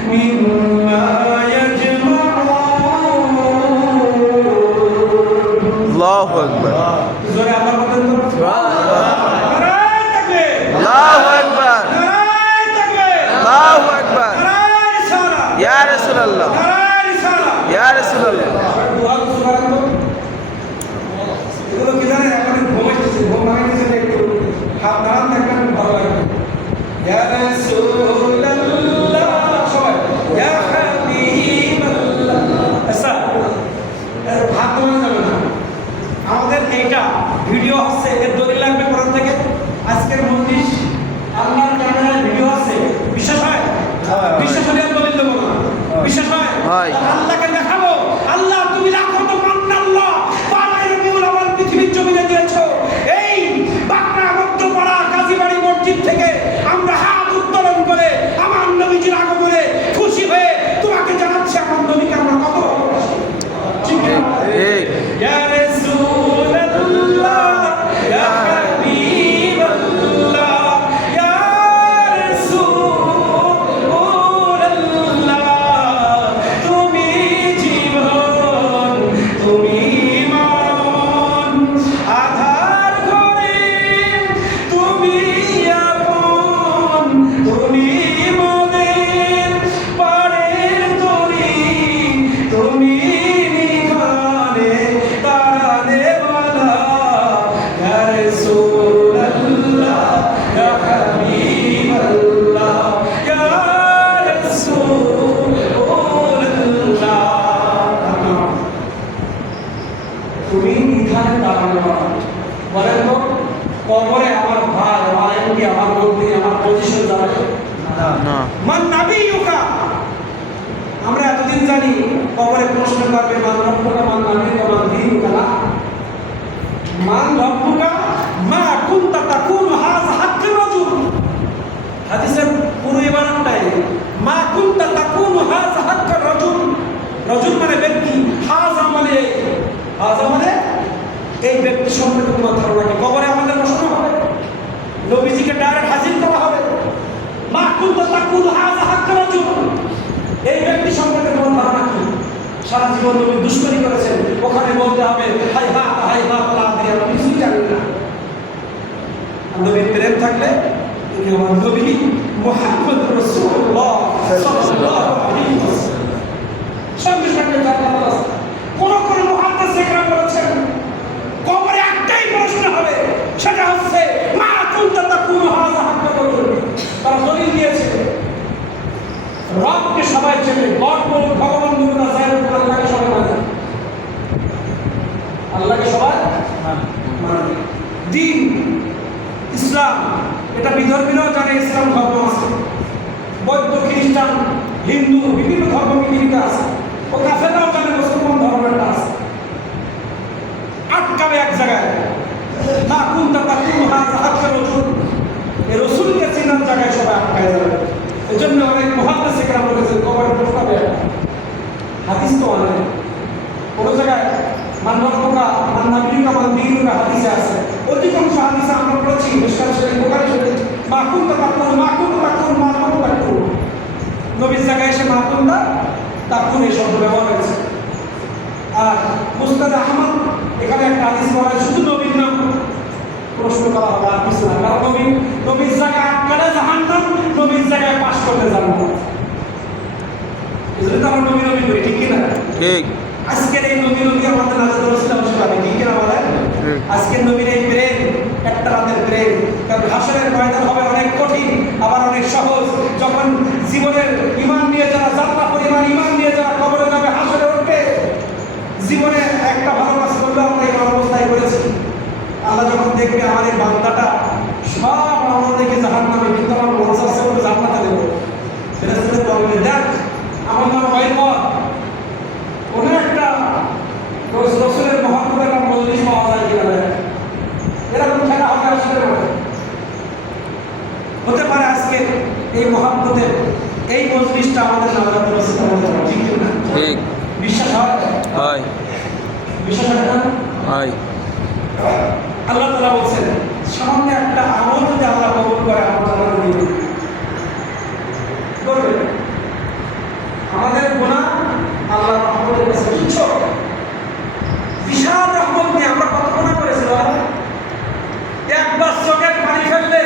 মিম্মা ইয়াজমাউন। আল্লাহু আকবার, জোরে আল্লাহ বলেন তো সুবহানাল্লাহ, নারায়ে তাকবীর, আল্লাহু আকবার, নারায়ে তাকবীর, আল্লাহু আকবার, নারায়ে রিসালাত, ইয়া রাসূলুল্লাহ, নারায়ে রিসালাত। ইয়া রাসূলুল্লাহ। দোয়া কিছু করেন তো। এগুলো কি জানেন? এখন ঘুমাইতেছে, ঘুম ভাঙে গেছে না, একটু হাত নাড়ান, দেখবেন ভালো লাগবে। ইয়া রাসূলুল্লাহ, সবাই ইয়া হাবিবাল্লাহ। আচ্ছা, হাত নাড়ানো যাবে না। আমাদের এইটা ভিডিও হচ্ছে, এর দলিল লাগবে কোরআন থেকে। আজকের মজলিস আল্লাহর ক্যামেরায় ভিডিও আছে, বিশ্বাস হয়? বিশ্বাস হলে আর দলিল দেবো না, বিশ্বাস হয়? হয়। আল্লাহকে দেখাবো, আল্লাহ তুমি রাখো তো মান্নাল্লাহ, বালাই রবিউল আউয়াল পৃথিবীর জমিনে দিয়েছো। এই বাকরা মধ্যপাড়া কাজীবাড়ি মসজিদ থেকে আমরা হাত উত্তোলন করে আমার নবীজির আগমনে খুশি হয়ে তোমাকে জানাচ্ছি আমার নবীকে আমরা কত ভালোবাসি। ঠিক না? ঠিক। ইয়া রাসূলুল্লাহ, ইয়া হাবিবাল্লাহ, ইয়া রাসূলুল্লাহ, তুমি জীবন, তুমি মরণ, আধার ঘরে তুমি আপন, তুমি মনের পাড়ের তরি, তুমি নিখানে তারানে বালা। ইয়া রাসূলুল্লাহ, ইয়া হাবিবাল্লাহ, ইয়া রাসূলুল্লাহ, তুমি নিখানে তারানে বালা। বলেন তো, কবরে আমার ভাই, আমার এমপি, আমার মন্ত্রী, আমার পজিশন যাবে না। মান নাবিয়ুকা। আমরা এতদিন জানি কবরে প্রশ্ন করবে মান রব্বুকা, মান নাবিয়ুকা, মান দীনুকা। না, মান রব্বুকা মা কুনতা তাকুনু হাযা হাক্কুর রাজুল। হাদিসের পুরো ইবারতটাই মা কুনতা তাকুনু হাযা হাক্কুর রাজুল। রাজুল মানে ব্যক্তি, হাযা মানে এই ব্যক্তি সম্পর্কে তোমার ধারণা কি? কবরে আমাদের প্রশ্ন হবে, নবীজিকে ডাইরেক্ট হাজির করা হবে। মা কুনতা তাকুনু হাযা হাক্কুর রাজুল, এই ব্যক্তি সম্পর্কে তোমার ধারণা কি? সারা জীবন নবী দুশ্মনী করেছেন, ওখানে বলতে হবে হাই হা হাই হা আমার নবী মুহাম্মদ রাসূলুল্লাহ সাল্লাল্লাহু আলাইহি ওয়াসাল্লাম সঙ্গে সঙ্গে জান্নাত আছে। কোন মুহাদ্দিস ইকরাম বলেছেন কবরে একটাই প্রশ্ন হবে, সেটা হচ্ছে মা কুনতা তাকুনু হাযা হাক্কা বলুন। তারা দলিল দিয়েছে রবকে সবাই চেনে, গড বলুন, ভগবান বলুন, না যাই বলুন, আল্লাহকে সবাই মানে, আল্লাহকে সবাই মানে। দিন ইসলাম, এটা বিধর্মীরাও জানে ইসলাম ধর্ম আছে, বৌদ্ধ, খ্রিস্টান, হিন্দু, বিভিন্ন ধর্ম বিবিধ আছে। ও কাফেররাও জানে মুসলমান ধর্মটা আছে। আটকাবে এক জায়গায়, না কুনতা তাকুনু হাযা হাক্কা রাসূল, এই রাসূলকে চেনার জায়গায় সবাই আটকায় যাবে। এজন্য অনেক মুহাদ্দিস ইকরাম বলেছেন কবরের প্রশ্ন হবে। হাদিস তো অনেক, কোন জায়গায় মানবকা মানবিকা মানবিকা হাদিসে আছে। অধিকাংশ হাদিসে আমরা পড়েছি মিশকাত শরীফ, বুখারী শরীফ, মা কুনতা তাকুনু মা কুনতা তাকুনু মা কুনতা তাকুনু, নবীর জায়গায় এসে মা কুনতা তাকুনু এই শব্দ ব্যবহার হয়েছে। আর মুসনাদ আহমদ এখানে একটা হাদিস বলা শুধু নবীর নাম প্রশ্ন করা হবে, আর কিছু না। কারণ নবীর জায়গায় আটকালে জাহান্নাম, নবীর জায়গায় পাশ করলে জান্নাত। এজন্য তো আমরা নবী নবী করি, ঠিক কিনা? ঠিক। আজকের এই নবী নবী আমাদের নাজাত রাসূল হিসেবে, ঠিক কিনা বলেন? আজকের নবীর এই প্রেম একটা রাতের প্রেম। কারণ হাসরের ময়দান হবে অনেক কঠিন, আবার অনেক সহজ। যখন জীবনের ঈমান নিয়ে যারা যাত্রা পরিমাণ ঈমান নিয়ে যারা কবরে যাবে, হাসরে উঠবে, জীবনে একটা ভালো কাজ করলে আমরা এই অবস্থায় করেছি। আল্লাহ যখন দেখবে আমার এই বান্দাটা সব আমল দেখে জাহান্নামে, কিন্তু আমার মন চাচ্ছে ওকে জান্নাতে দেবো, ফেরেশতাদের বলবে দেখ আমার নাম বাইর কর। কোনো একটা রাসূলের মহব্বতের একটা মজলিস পাওয়া যায় কিনা, এরকম খেলা হবে আসলে হতে পারে। আজকে এই মহব্বতের এই মজলিসটা আমাদের নাজাত রাসূল আমাদের, ঠিক না? ঠিক। বিশ্বাস হয়? হয়। বিশ্বাস হয় না? হয়। আল্লাহ তাআলা বলছেন সামান্য একটা আমল যদি আল্লাহ কবুল করে, আমরা দিবেন করবে। আমাদের গুনাহ আল্লাহর রহমতের কাছে তুচ্ছ, বিশাল রহমত নিয়ে আমরা কত গুনাহ করেছি। একবার চোখের পানি ফেললে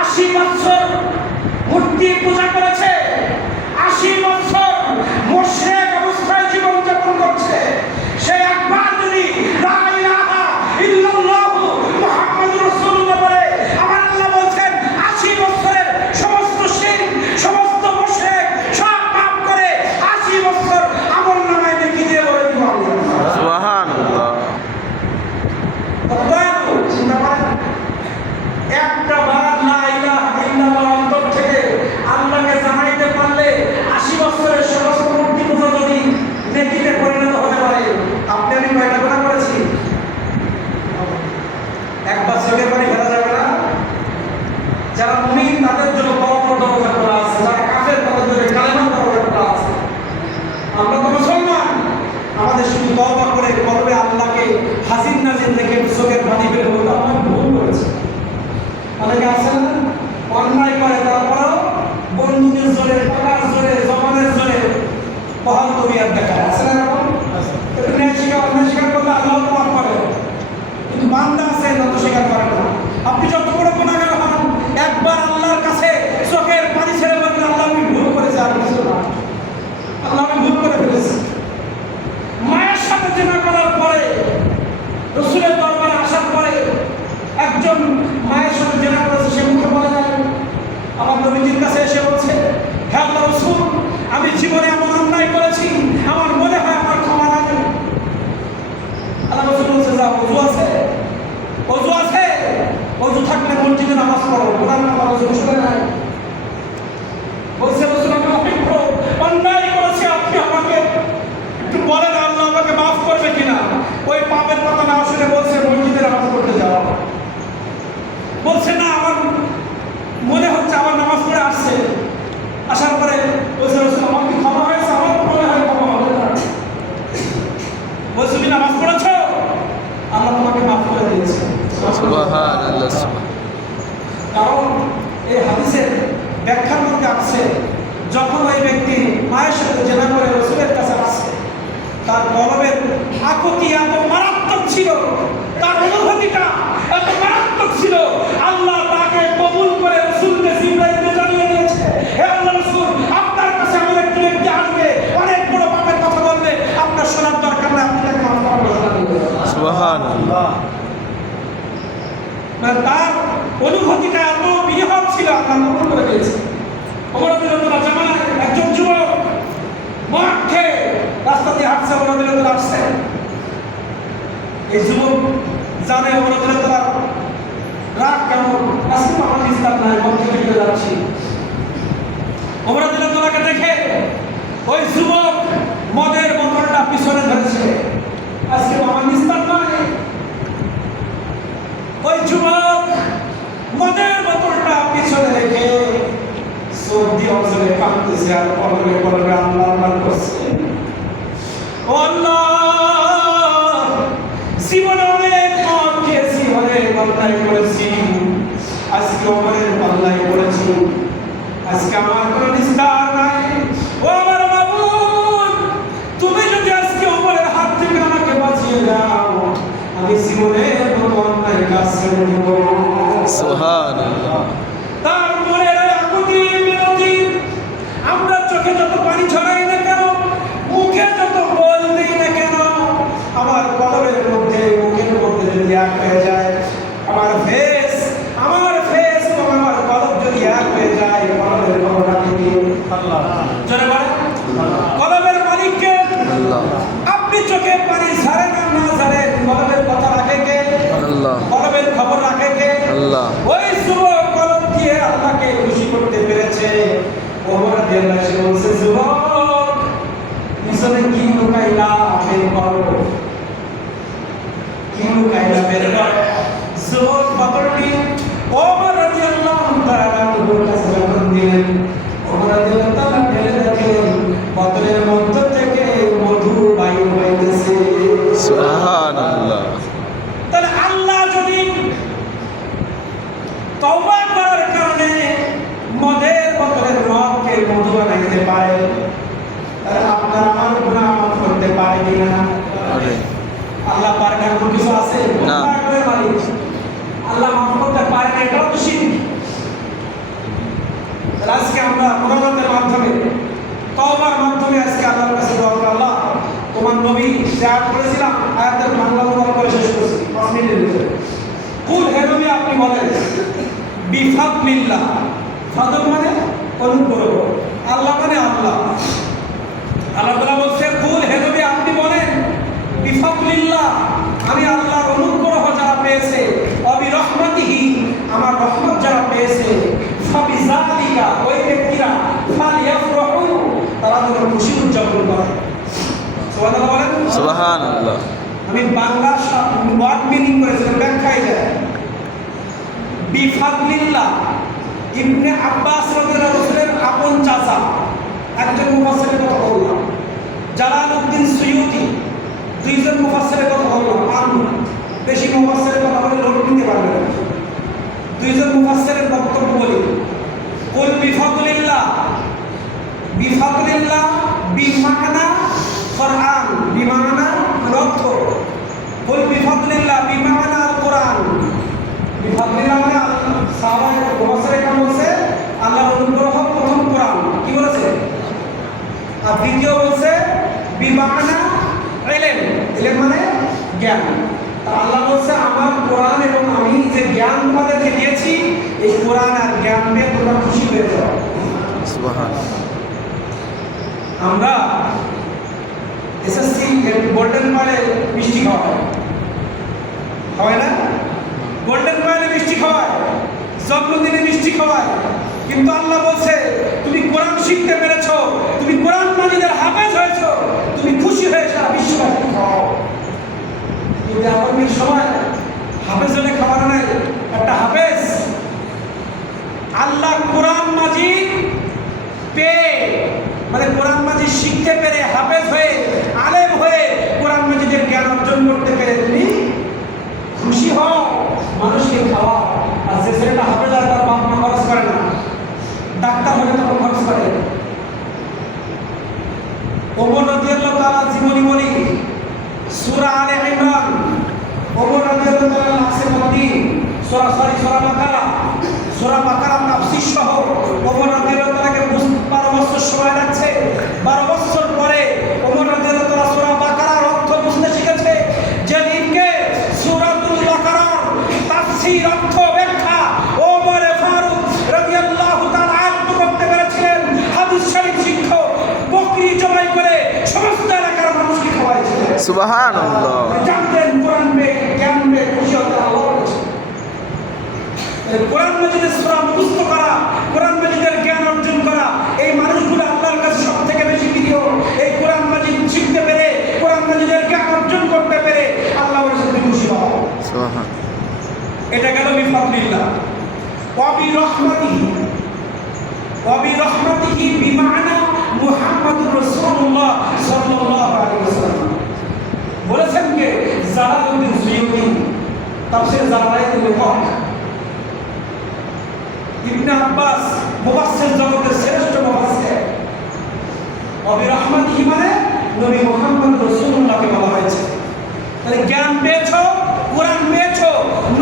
80 বছর মূর্তি পূজা করেছে, 80 বছর মুশরিক অবস্থায় জীবন যাপন করছে, সে একবার যদি লা ইলাহা ইল্লাল্লাহু মুহাম্মাদুর রাসূলুল্লাহ বলে, আমার আল্লাহ বলছেন 80 বছরের সমস্ত শিরক, সমস্ত মুশরিক সব পাপ করে 80 বছর আমলনামায় লিখে দিয়ে বলে দিব আল্লাহ সুবহানাল্লাহ। একটা বার লা ইলাহা ইল্লাল্লাহ অন্তর থেকে আল্লাহকে জানাইতে পারলে 80 বছরের সমস্ত মূর্তি পূজা যদি নেকিতে পরিণত হতে পারে। আপনি আমি কয়টা গুনাহ করেছি? একবার চোখের পানি ফেলা যাবে না। যারা মুমিন তাদের জন্য বড় বড় দরজা খোলা আছে, যারা কাফের তাদের জন্য কালেমার দরজা খোলা আছে। আমরা তো মুসলমান, আমাদের শুধু তওবা করে কলবে আল্লাহকে হাজির নাজির দেখে চোখের পানি বের হলো, আমরা ভুল করেছি। অনেকে আছে না অন্যায় করে, তারপরেও বন্ধুদের জোরে, টাকার জোরে, জমানের জোরে বহাল তবিয়াত দেখায়, আছে না? এরকম অন্যায় স্বীকার করলে আল্লাহ তো মাফ করে, কিন্তু বান্দা আছে না তো স্বীকার করে না। আপনি যত বড় গুনাহগার হন, একবার আল্লাহর কাছে চোখের পানি ছেড়ে বলবেন আল্লাহ আমি ভুল করেছি, আর কিছু না, আল্লাহ আমি ভুল করে ফেলেছি। মায়ের সাথে জিনা করার পরে, রাসূলের দরবারে আসার পরে একজন মায়ের সাথে জিনা করেছে, সে মুখে বলে যায়, আমার নবীজির কাছে এসে বলছে, হে আল্লাহর রাসূল, আমি জীবনে এমন অন্যায় করেছি, আমার মনে হয় আমার ক্ষমা নাই। আল্লাহ রাসূল বলছে যাও, ওযু আছে? ওযু আছে? ওযু থাকলে মসজিদে নামাজ পড়ো, কোরআন পড়ো, ওযু শুনে নাই। বলছে রাসূল আমি অন্যায় করেছি, আপনি আমাকে একটু বলেন আল্লাহ আমাকে মাফ করবে কিনা। ওই পাপের কথা না শুনে বলছে মসজিদে নামাজ পড়তে যাও। বলছে না আমার মনে হচ্ছে আমার নামাজ পড়ে আসছে, আসার পরে বলছে রাসূল আমার কি ক্ষমা হয়েছে? আমার মনে হয় ক্ষমা হবে না। বলছে তুমি নামাজ পড়েছ, আল্লাহ তোমাকে মাফ করে দিয়েছে। সুবহানাল্লাহ। কারণ এই হাদিসে সুবহানাল্লাহ। মানে তার অনুভূতিটা এত বৃহৎ ছিল, আল্লাহ কবুল করে দিয়েছে। ওমর রাদিয়াল্লাহু তাআলা জামানায় একজন যুবক মাঠে রাস্তা দিয়ে হাঁটছে, ওমর রাদিয়াল্লাহু তাআলা আসছে। এই যুবক জানে ওমর রাদিয়াল্লাহু তাআলা রাগ কেমন, আজকে তো আমার নিস্তার নাই, মধ্যে থেকে যাচ্ছি। ওমর রাদিয়াল্লাহু তাআলাকে দেখে ওই যুবক মদের বোতলটা পিছনে ধরেছে, আজকে তো আমার নিস্তার নাই। ওই যুবক মদের বোতলটা পিছনে রেখে চোখ দিয়ে অঞ্চলে কাঁদতেছে আর কলমে কলমে আল্লাহ আল্লাহ করছে। ও আল্লাহ, জীবনে অনেক মদ খেয়েছি, অনেক অন্যায় করেছি, আজকে অনেক অন্যায় করেছি, আজকে আমার কোনো নিস্তার নাই। ও আমার মাবুদ, তুমি যদি আজকে ওমরের হাত থেকে আমাকে বাঁচিয়ে দাও, আমি জীবনের কোনো অন্যায় কাজ ছেড়ে দেব। সুবহানাল্লাহ। তার মনের আকুতি মিনতি, আমরা চোখে যত পানি ছড়াই না কেন, মুখে যত বল দিই না কেন, আমার কলমের মধ্যে মুখের মধ্যে যদি এক হয়ে যায়, আমার ফেস এবং আমার কলম যদি এক হয়ে যায়, কলমের কলমটা কি আল্লাহ জোরে বলেন, কলমের মালিককে আল্লাহ। আপনি চোখে পানি ছাড়েন আর না ছাড়েন, কলমের কথা রাখে কে? আল্লাহ। কলমের খবর রাখে কে? আল্লাহ। ওই যুবক কলম দিয়ে আল্লাহকে খুশি করতে পেরেছে। ওমর রাদিয়াল্লাহু তাআলা এসে বলছে, যুবক পিছনে কি লুকাইলা, বের করো, কি লুকাইলা বের করো। যুবক বোতলটি ওমর রাদিয়াল্লাহু তাআলা কাছে যখন দিলেন, ওমর রাদিয়াল্লাহু তাআলা ঢেলে দেখেন বোতলের মধ্য থেকে মধু বায়ু হইতেছে। সুবহানাল্লাহ। তাহলে আল্লাহ যদি তওবা করার কারণে মদের বোতলের মদকে মধু বানাইতে পারে, তাহলে আপনার আমার গুনাহ মাফ করতে পারে কিনা? আরে আল্লাহ পারে না, কোনো কিছু আছে? না। আল্লাহ মাফ করতে পারে না, এটাও তো শিরক। তাহলে আজকে আমরা মুনাজাতের মাধ্যমে, তওবার মাধ্যমে আজকে আল্লাহর কাছে দোয়া করি, আল্লাহ তোমার নবী শেয়ার করেছিলাম, আয়াতের বাংলা অনুবাদ করে শেষ করছি 5 মিনিটের ভিতরে। কুল হে নবী আপনি বলেন, বিফাদলিল্লাহ, ফাদল মানে অনুগ্রহ, আল্লাহ মানে আল্লাহ। আল্লাহ তাআলা বলছে, কুল হে নবী আপনি বলেন, বিফাদলিল্লাহ, আমি আল্লাহর অনুগ্রহ যারা পেয়েছে, অবি রহমাতিহি, আমার রহমত যারা পেয়েছে, ফাবিযালিকা, ওই ব্যক্তিরা, ফালিয়াফরাহু, তারা যেন খুশি উদযাপন করে। সুবহানাল্লাহ বলেন। সুবহানাল্লাহ। আমি বাংলা ওয়ার্ড মিনিং করেছিলাম, ব্যাখ্যায় যায় বিফাদলিল্লাহ। ইবনে আব্বাস রাদিয়াল্লাহু রাসূলের আপন চাচা, একজন মুফাসসিরের কথা বললাম, জালালউদ্দিন সুয়ুতি, দুইজন মুফাসসিরের কথা বললাম, বেশি মুফাসসিরের কথা বলে লোক নিতে পারবে না, দুইজন মুফাসসিরের বক্তব্য বলি। কুল বিফাদলিল্লাহ, বিফাদলিল্লাহ বিমানা কোরআন, বিমানা অর্থ, কুল বিফাদলিল্লাহ বিমানা কোরআন। বিফাদলিল্লাহ মানে সাহাবায়ে মুফাসসিরে কেমন বলছে, আল্লাহর অনুগ্রহ প্রথম কোরআন, কি বলেছে? আর দ্বিতীয় বলছে বিমানা ইলম, ইলম মানে জ্ঞান। তা আল্লাহ বলছে, আমার কোরআন এবং আমি যে জ্ঞান তোমাদেরকে দিয়েছি, এই কোরআন আর জ্ঞান পেয়ে তোমরা খুশি হয়ে যাও। সুবহানাল্লাহ। আমরা এসএসসি গোল্ডেন পয়েন্টে মিষ্টি খাওয়াই, হয় না? গোল্ডেন পয়েন্টে মিষ্টি খাওয়ায়, জন্মদিনে মিষ্টি খাওয়ায়, কিন্তু আল্লাহ বলছে তুমি কোরআন শিখতে পেরেছো, তুমি কোরআন মাজিদের হাফেজ হয়েছো, তুমি খুশি হয়ে সারা বিশ্বব্যাপী খাও। কিন্তু এখন এই সময় হাফেজ হলে খাবার নাই, একটা হাফেজ আল্লাহ কোরআন মাজিদ পেয়ে, মানে কোরআন মাজিদ শিখতে পেরে, হাফেজ হয়ে, আলেম হয়ে, কোরআন মাজিদের জ্ঞান অর্জন করতে পেরে তুমি খুশি হও, মানুষকে খাওয়া। আর যে ছেলেটা হাফেজ আর তার বাপ মা খরচ করে না, ডাক্তার হলে তখন খরচ করে। ওমর রাদিয়াল্লাহু তাআলা জীবনী বলি, সূরা আলে ইমরান, ওমর রাদিয়াল্লাহু তাআলা নাসে মদি, সূরা বাকারা তাফসীর সহ ওমর রাদিয়াল্লাহু তাআলাকে 12 বছর সময় লাগছে। 12 বছর পরে ওমর রাদিয়াল্লাহু তাআলা সূরা বাকারার অর্থ বুঝতে শিখেছে। যেদিনকে সুবহানাল্লাহ। জানতেন কোরআন পেয়ে জ্ঞান পেয়ে খুশি হতে আল্লাহ বলেছেন। কোরআন মাজিদের সূরা মুখস্থ করা, কোরআন মাজিদের জ্ঞান অর্জন করা, এই মানুষগুলো আল্লাহর কাছে সব থেকে বেশি প্রিয়। এই কোরআন মাজিদ শিখতে পেরে, কোরআন মাজিদের জ্ঞান অর্জন করতে পেরে আল্লাহ বলেছেন তুমি খুশি হও। সুবহান। এটা গেল বিফাদলিল্লাহ ওয়া বিরহমাতিহি। ওয়া বিরহমাতিহি বিমানা মুহাম্মাদুর রাসূলুল্লাহ সাল্লাল্লাহু আলাইহি ওয়াসাল্লাম। বলেছেন কে? জালালউদ্দিন সুয়ুতী, তাফসীর জালালাইনের লেখক। ইবনে আব্বাস মুফাসসির জগতের শ্রেষ্ঠ মুফাসসির। ওয়া বিরহমাতিহি মানে নবী মুহাম্মদ রাসূলুল্লাহকে বলা হয়েছে। তাহলে জ্ঞান পেয়েছো, কোরআন পেয়েছো,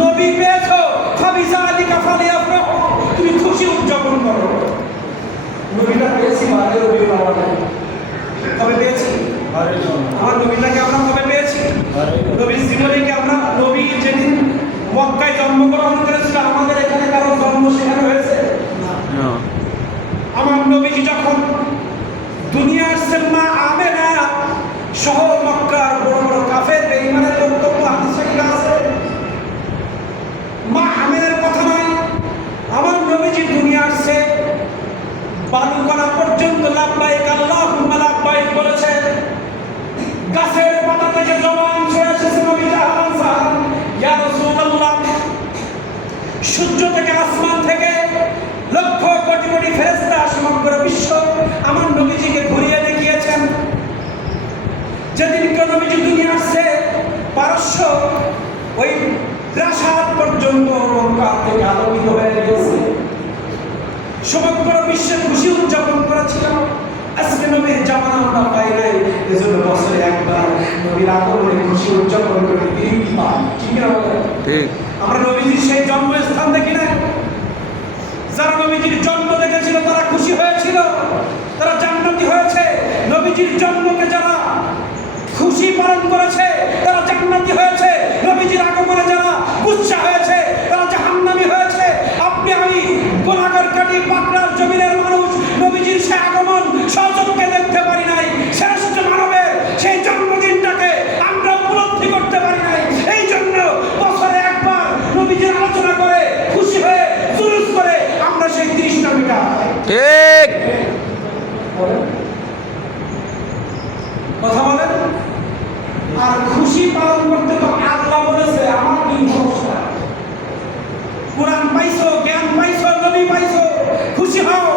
নবী পেয়েছো, ফাবিযালিকা ফালিয়াফরাহু, তুমি খুশি উদযাপন করো। নবীটা পেয়েছি মানে নবী পাওয়া যায়। কবে পেয়েছি? আমার নবীটাকে আমরা কবে পেয়েছি? নবীর জীবনে কি আমরা, নবী যেদিন মক্কায় জন্মগ্রহণ করেছিল আমাদের এখানে কারো জন্ম সেখানে হয়েছে? আমার নবীজি যখন দুনিয়া আসছেন, মা আমেনা সহ মক্কার বড় বড় কাফের বেঈমানের বক্তব্য হাদিসে কি আছে? মা আমেনার কথা নয়, আমার নবীজি দুনিয়া আসছে বালুকণা পর্যন্ত লাব্বাইক আল্লাহুম্মা লাব্বাইক বলেছে। গাছের পাতা থেকে জবান ছড়ে এসেছে নবী জাহান সাহান ইয়া রাসূলুল্লাহ। সূর্য থেকে আসমান থেকে লক্ষ কোটি কোটি ফেরেশতা সমগ্র বিশ্ব আমার নবীজিকে ঘুরিয়ে দেখিয়েছেন। যেদিন নবীজি দুনিয়া আসছে পারস্য ওই প্রাসাদ পর্যন্ত মক্কা থেকে আলোকিত হয়ে গেছে। সমগ্র বিশ্বে খুশি উদযাপন করেছিল। আজকে নবীর জামানা আমরা পাই নাই, এজন্য বছরে একবার নবীর আগমনে খুশি উদযাপন করে বিরতি পাই। ঠিক না? ঠিক। আমরা নবীজির সেই জন্মস্থান দেখি নাই? যারা নবীজির জন্ম দেখেছিল তারা খুশি হয়েছিল, তারা জান্নাতি হয়েছে। নবীজির জন্মকে যারা খুশি পালন করেছে তারা জান্নাতি হয়েছে। নবীজির আগমনে যারা গুচ্ছা হয়েছে তারা জাহান্নামী হয়েছে। আপনি আমি গোলাঘাট কাটি পাকড়ার জমিনের মানুষ নবীজির সেই আগমন সচক্ষে দেখতে পারি নাই। শ্রেষ্ঠ মানবের সেই জন্মদিনটাকে আমরা উপলব্ধি করতে পারি নাই। এই জন্য বছরে একবার নবীজির আলোচনা করে খুশি হয়ে জুলুস করে আমরা সেই 30টা মিটাই। ঠিক। কথা বলেন। আর খুশি পালন করতে তো আল্লাহ বলেছে আমার কি সমস্যা? কোরআন পাইছো, জ্ঞান পাইছো, নবী পাইছো, খুশি হও।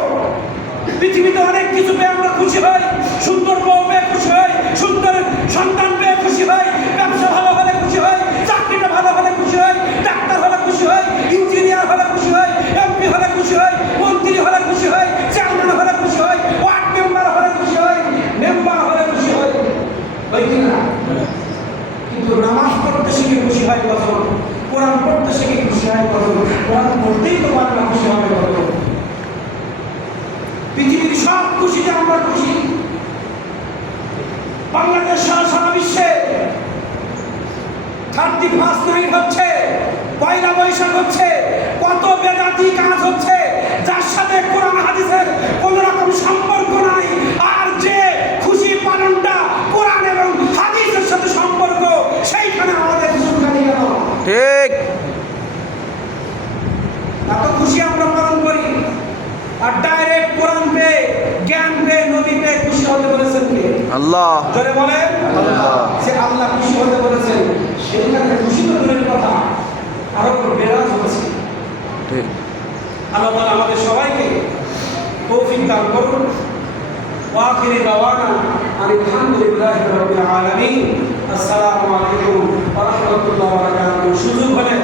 পৃথিবীতে অনেক কিছু পেয়ে আমরা খুশি হই। সুন্দর বউ পেয়ে খুশি হই, সুন্দর সন্তান পেয়ে খুশি হই, ব্যবসা ভালো হলে খুশি হই, চাকরিটা ভালো হলে খুশি হই, ডাক্তার হলে খুশি হই, ইঞ্জিনিয়ার হলে খুশি হই, এমপি হলে খুশি হই, মন্ত্রী হলে খুশি হই, চেয়ারম্যান হলে খুশি হই, ওয়ার্ড মেম্বার হলে খুশি হই, মেম্বার হলে খুশি হই। হয় কি না? কিন্তু নামাজ পড়তে শিখে খুশি হয় কখন? কোরআন পড়তে শিখে খুশি হয় কখন? কোরআন পড়তেই তো পারবে না, খুশি হবে কখন? পৃথিবীর সব খুশিতে আমরা খুশি। বাংলাদেশ সারা বিশ্বে 31 নাইট হচ্ছে, পয়লা বৈশাখ হচ্ছে, কত বেদাতি কাজ হচ্ছে যার সাথে কোরআন হাদিসের কোন রকম সম্পর্ক নাই। আর যে খুশি পালনটা কোরআন এবং হাদিসের সাথে সম্পর্ক, সেইখানে আমাদের সুখানি গেল। ঠিক। এত খুশি আমরা পালন করি। আর ডাইরেক্ট কোরআন পেয়ে, জ্ঞান পেয়ে, নবী পেয়ে খুশি হতে বলেছেন কে? আল্লাহ। জোরে বলেন। আল্লাহ। যে আল্লাহ খুশি হতে বলেছেন সেখানে খুশি তো দূরের কথা, আরো বেরাজ হচ্ছে। ঠিক। আল্লাহ তাআলা আমাদের সবাইকে তৌফিক দান করুন। ওয়া আখিরি দাওয়ানা আলহামদুলিল্লাহি রাব্বিল আলামিন। আসসালামু আলাইকুম ওয়া রাহমাতুল্লাহি ওয়া বারাকাতুহু। সুযোগ হলে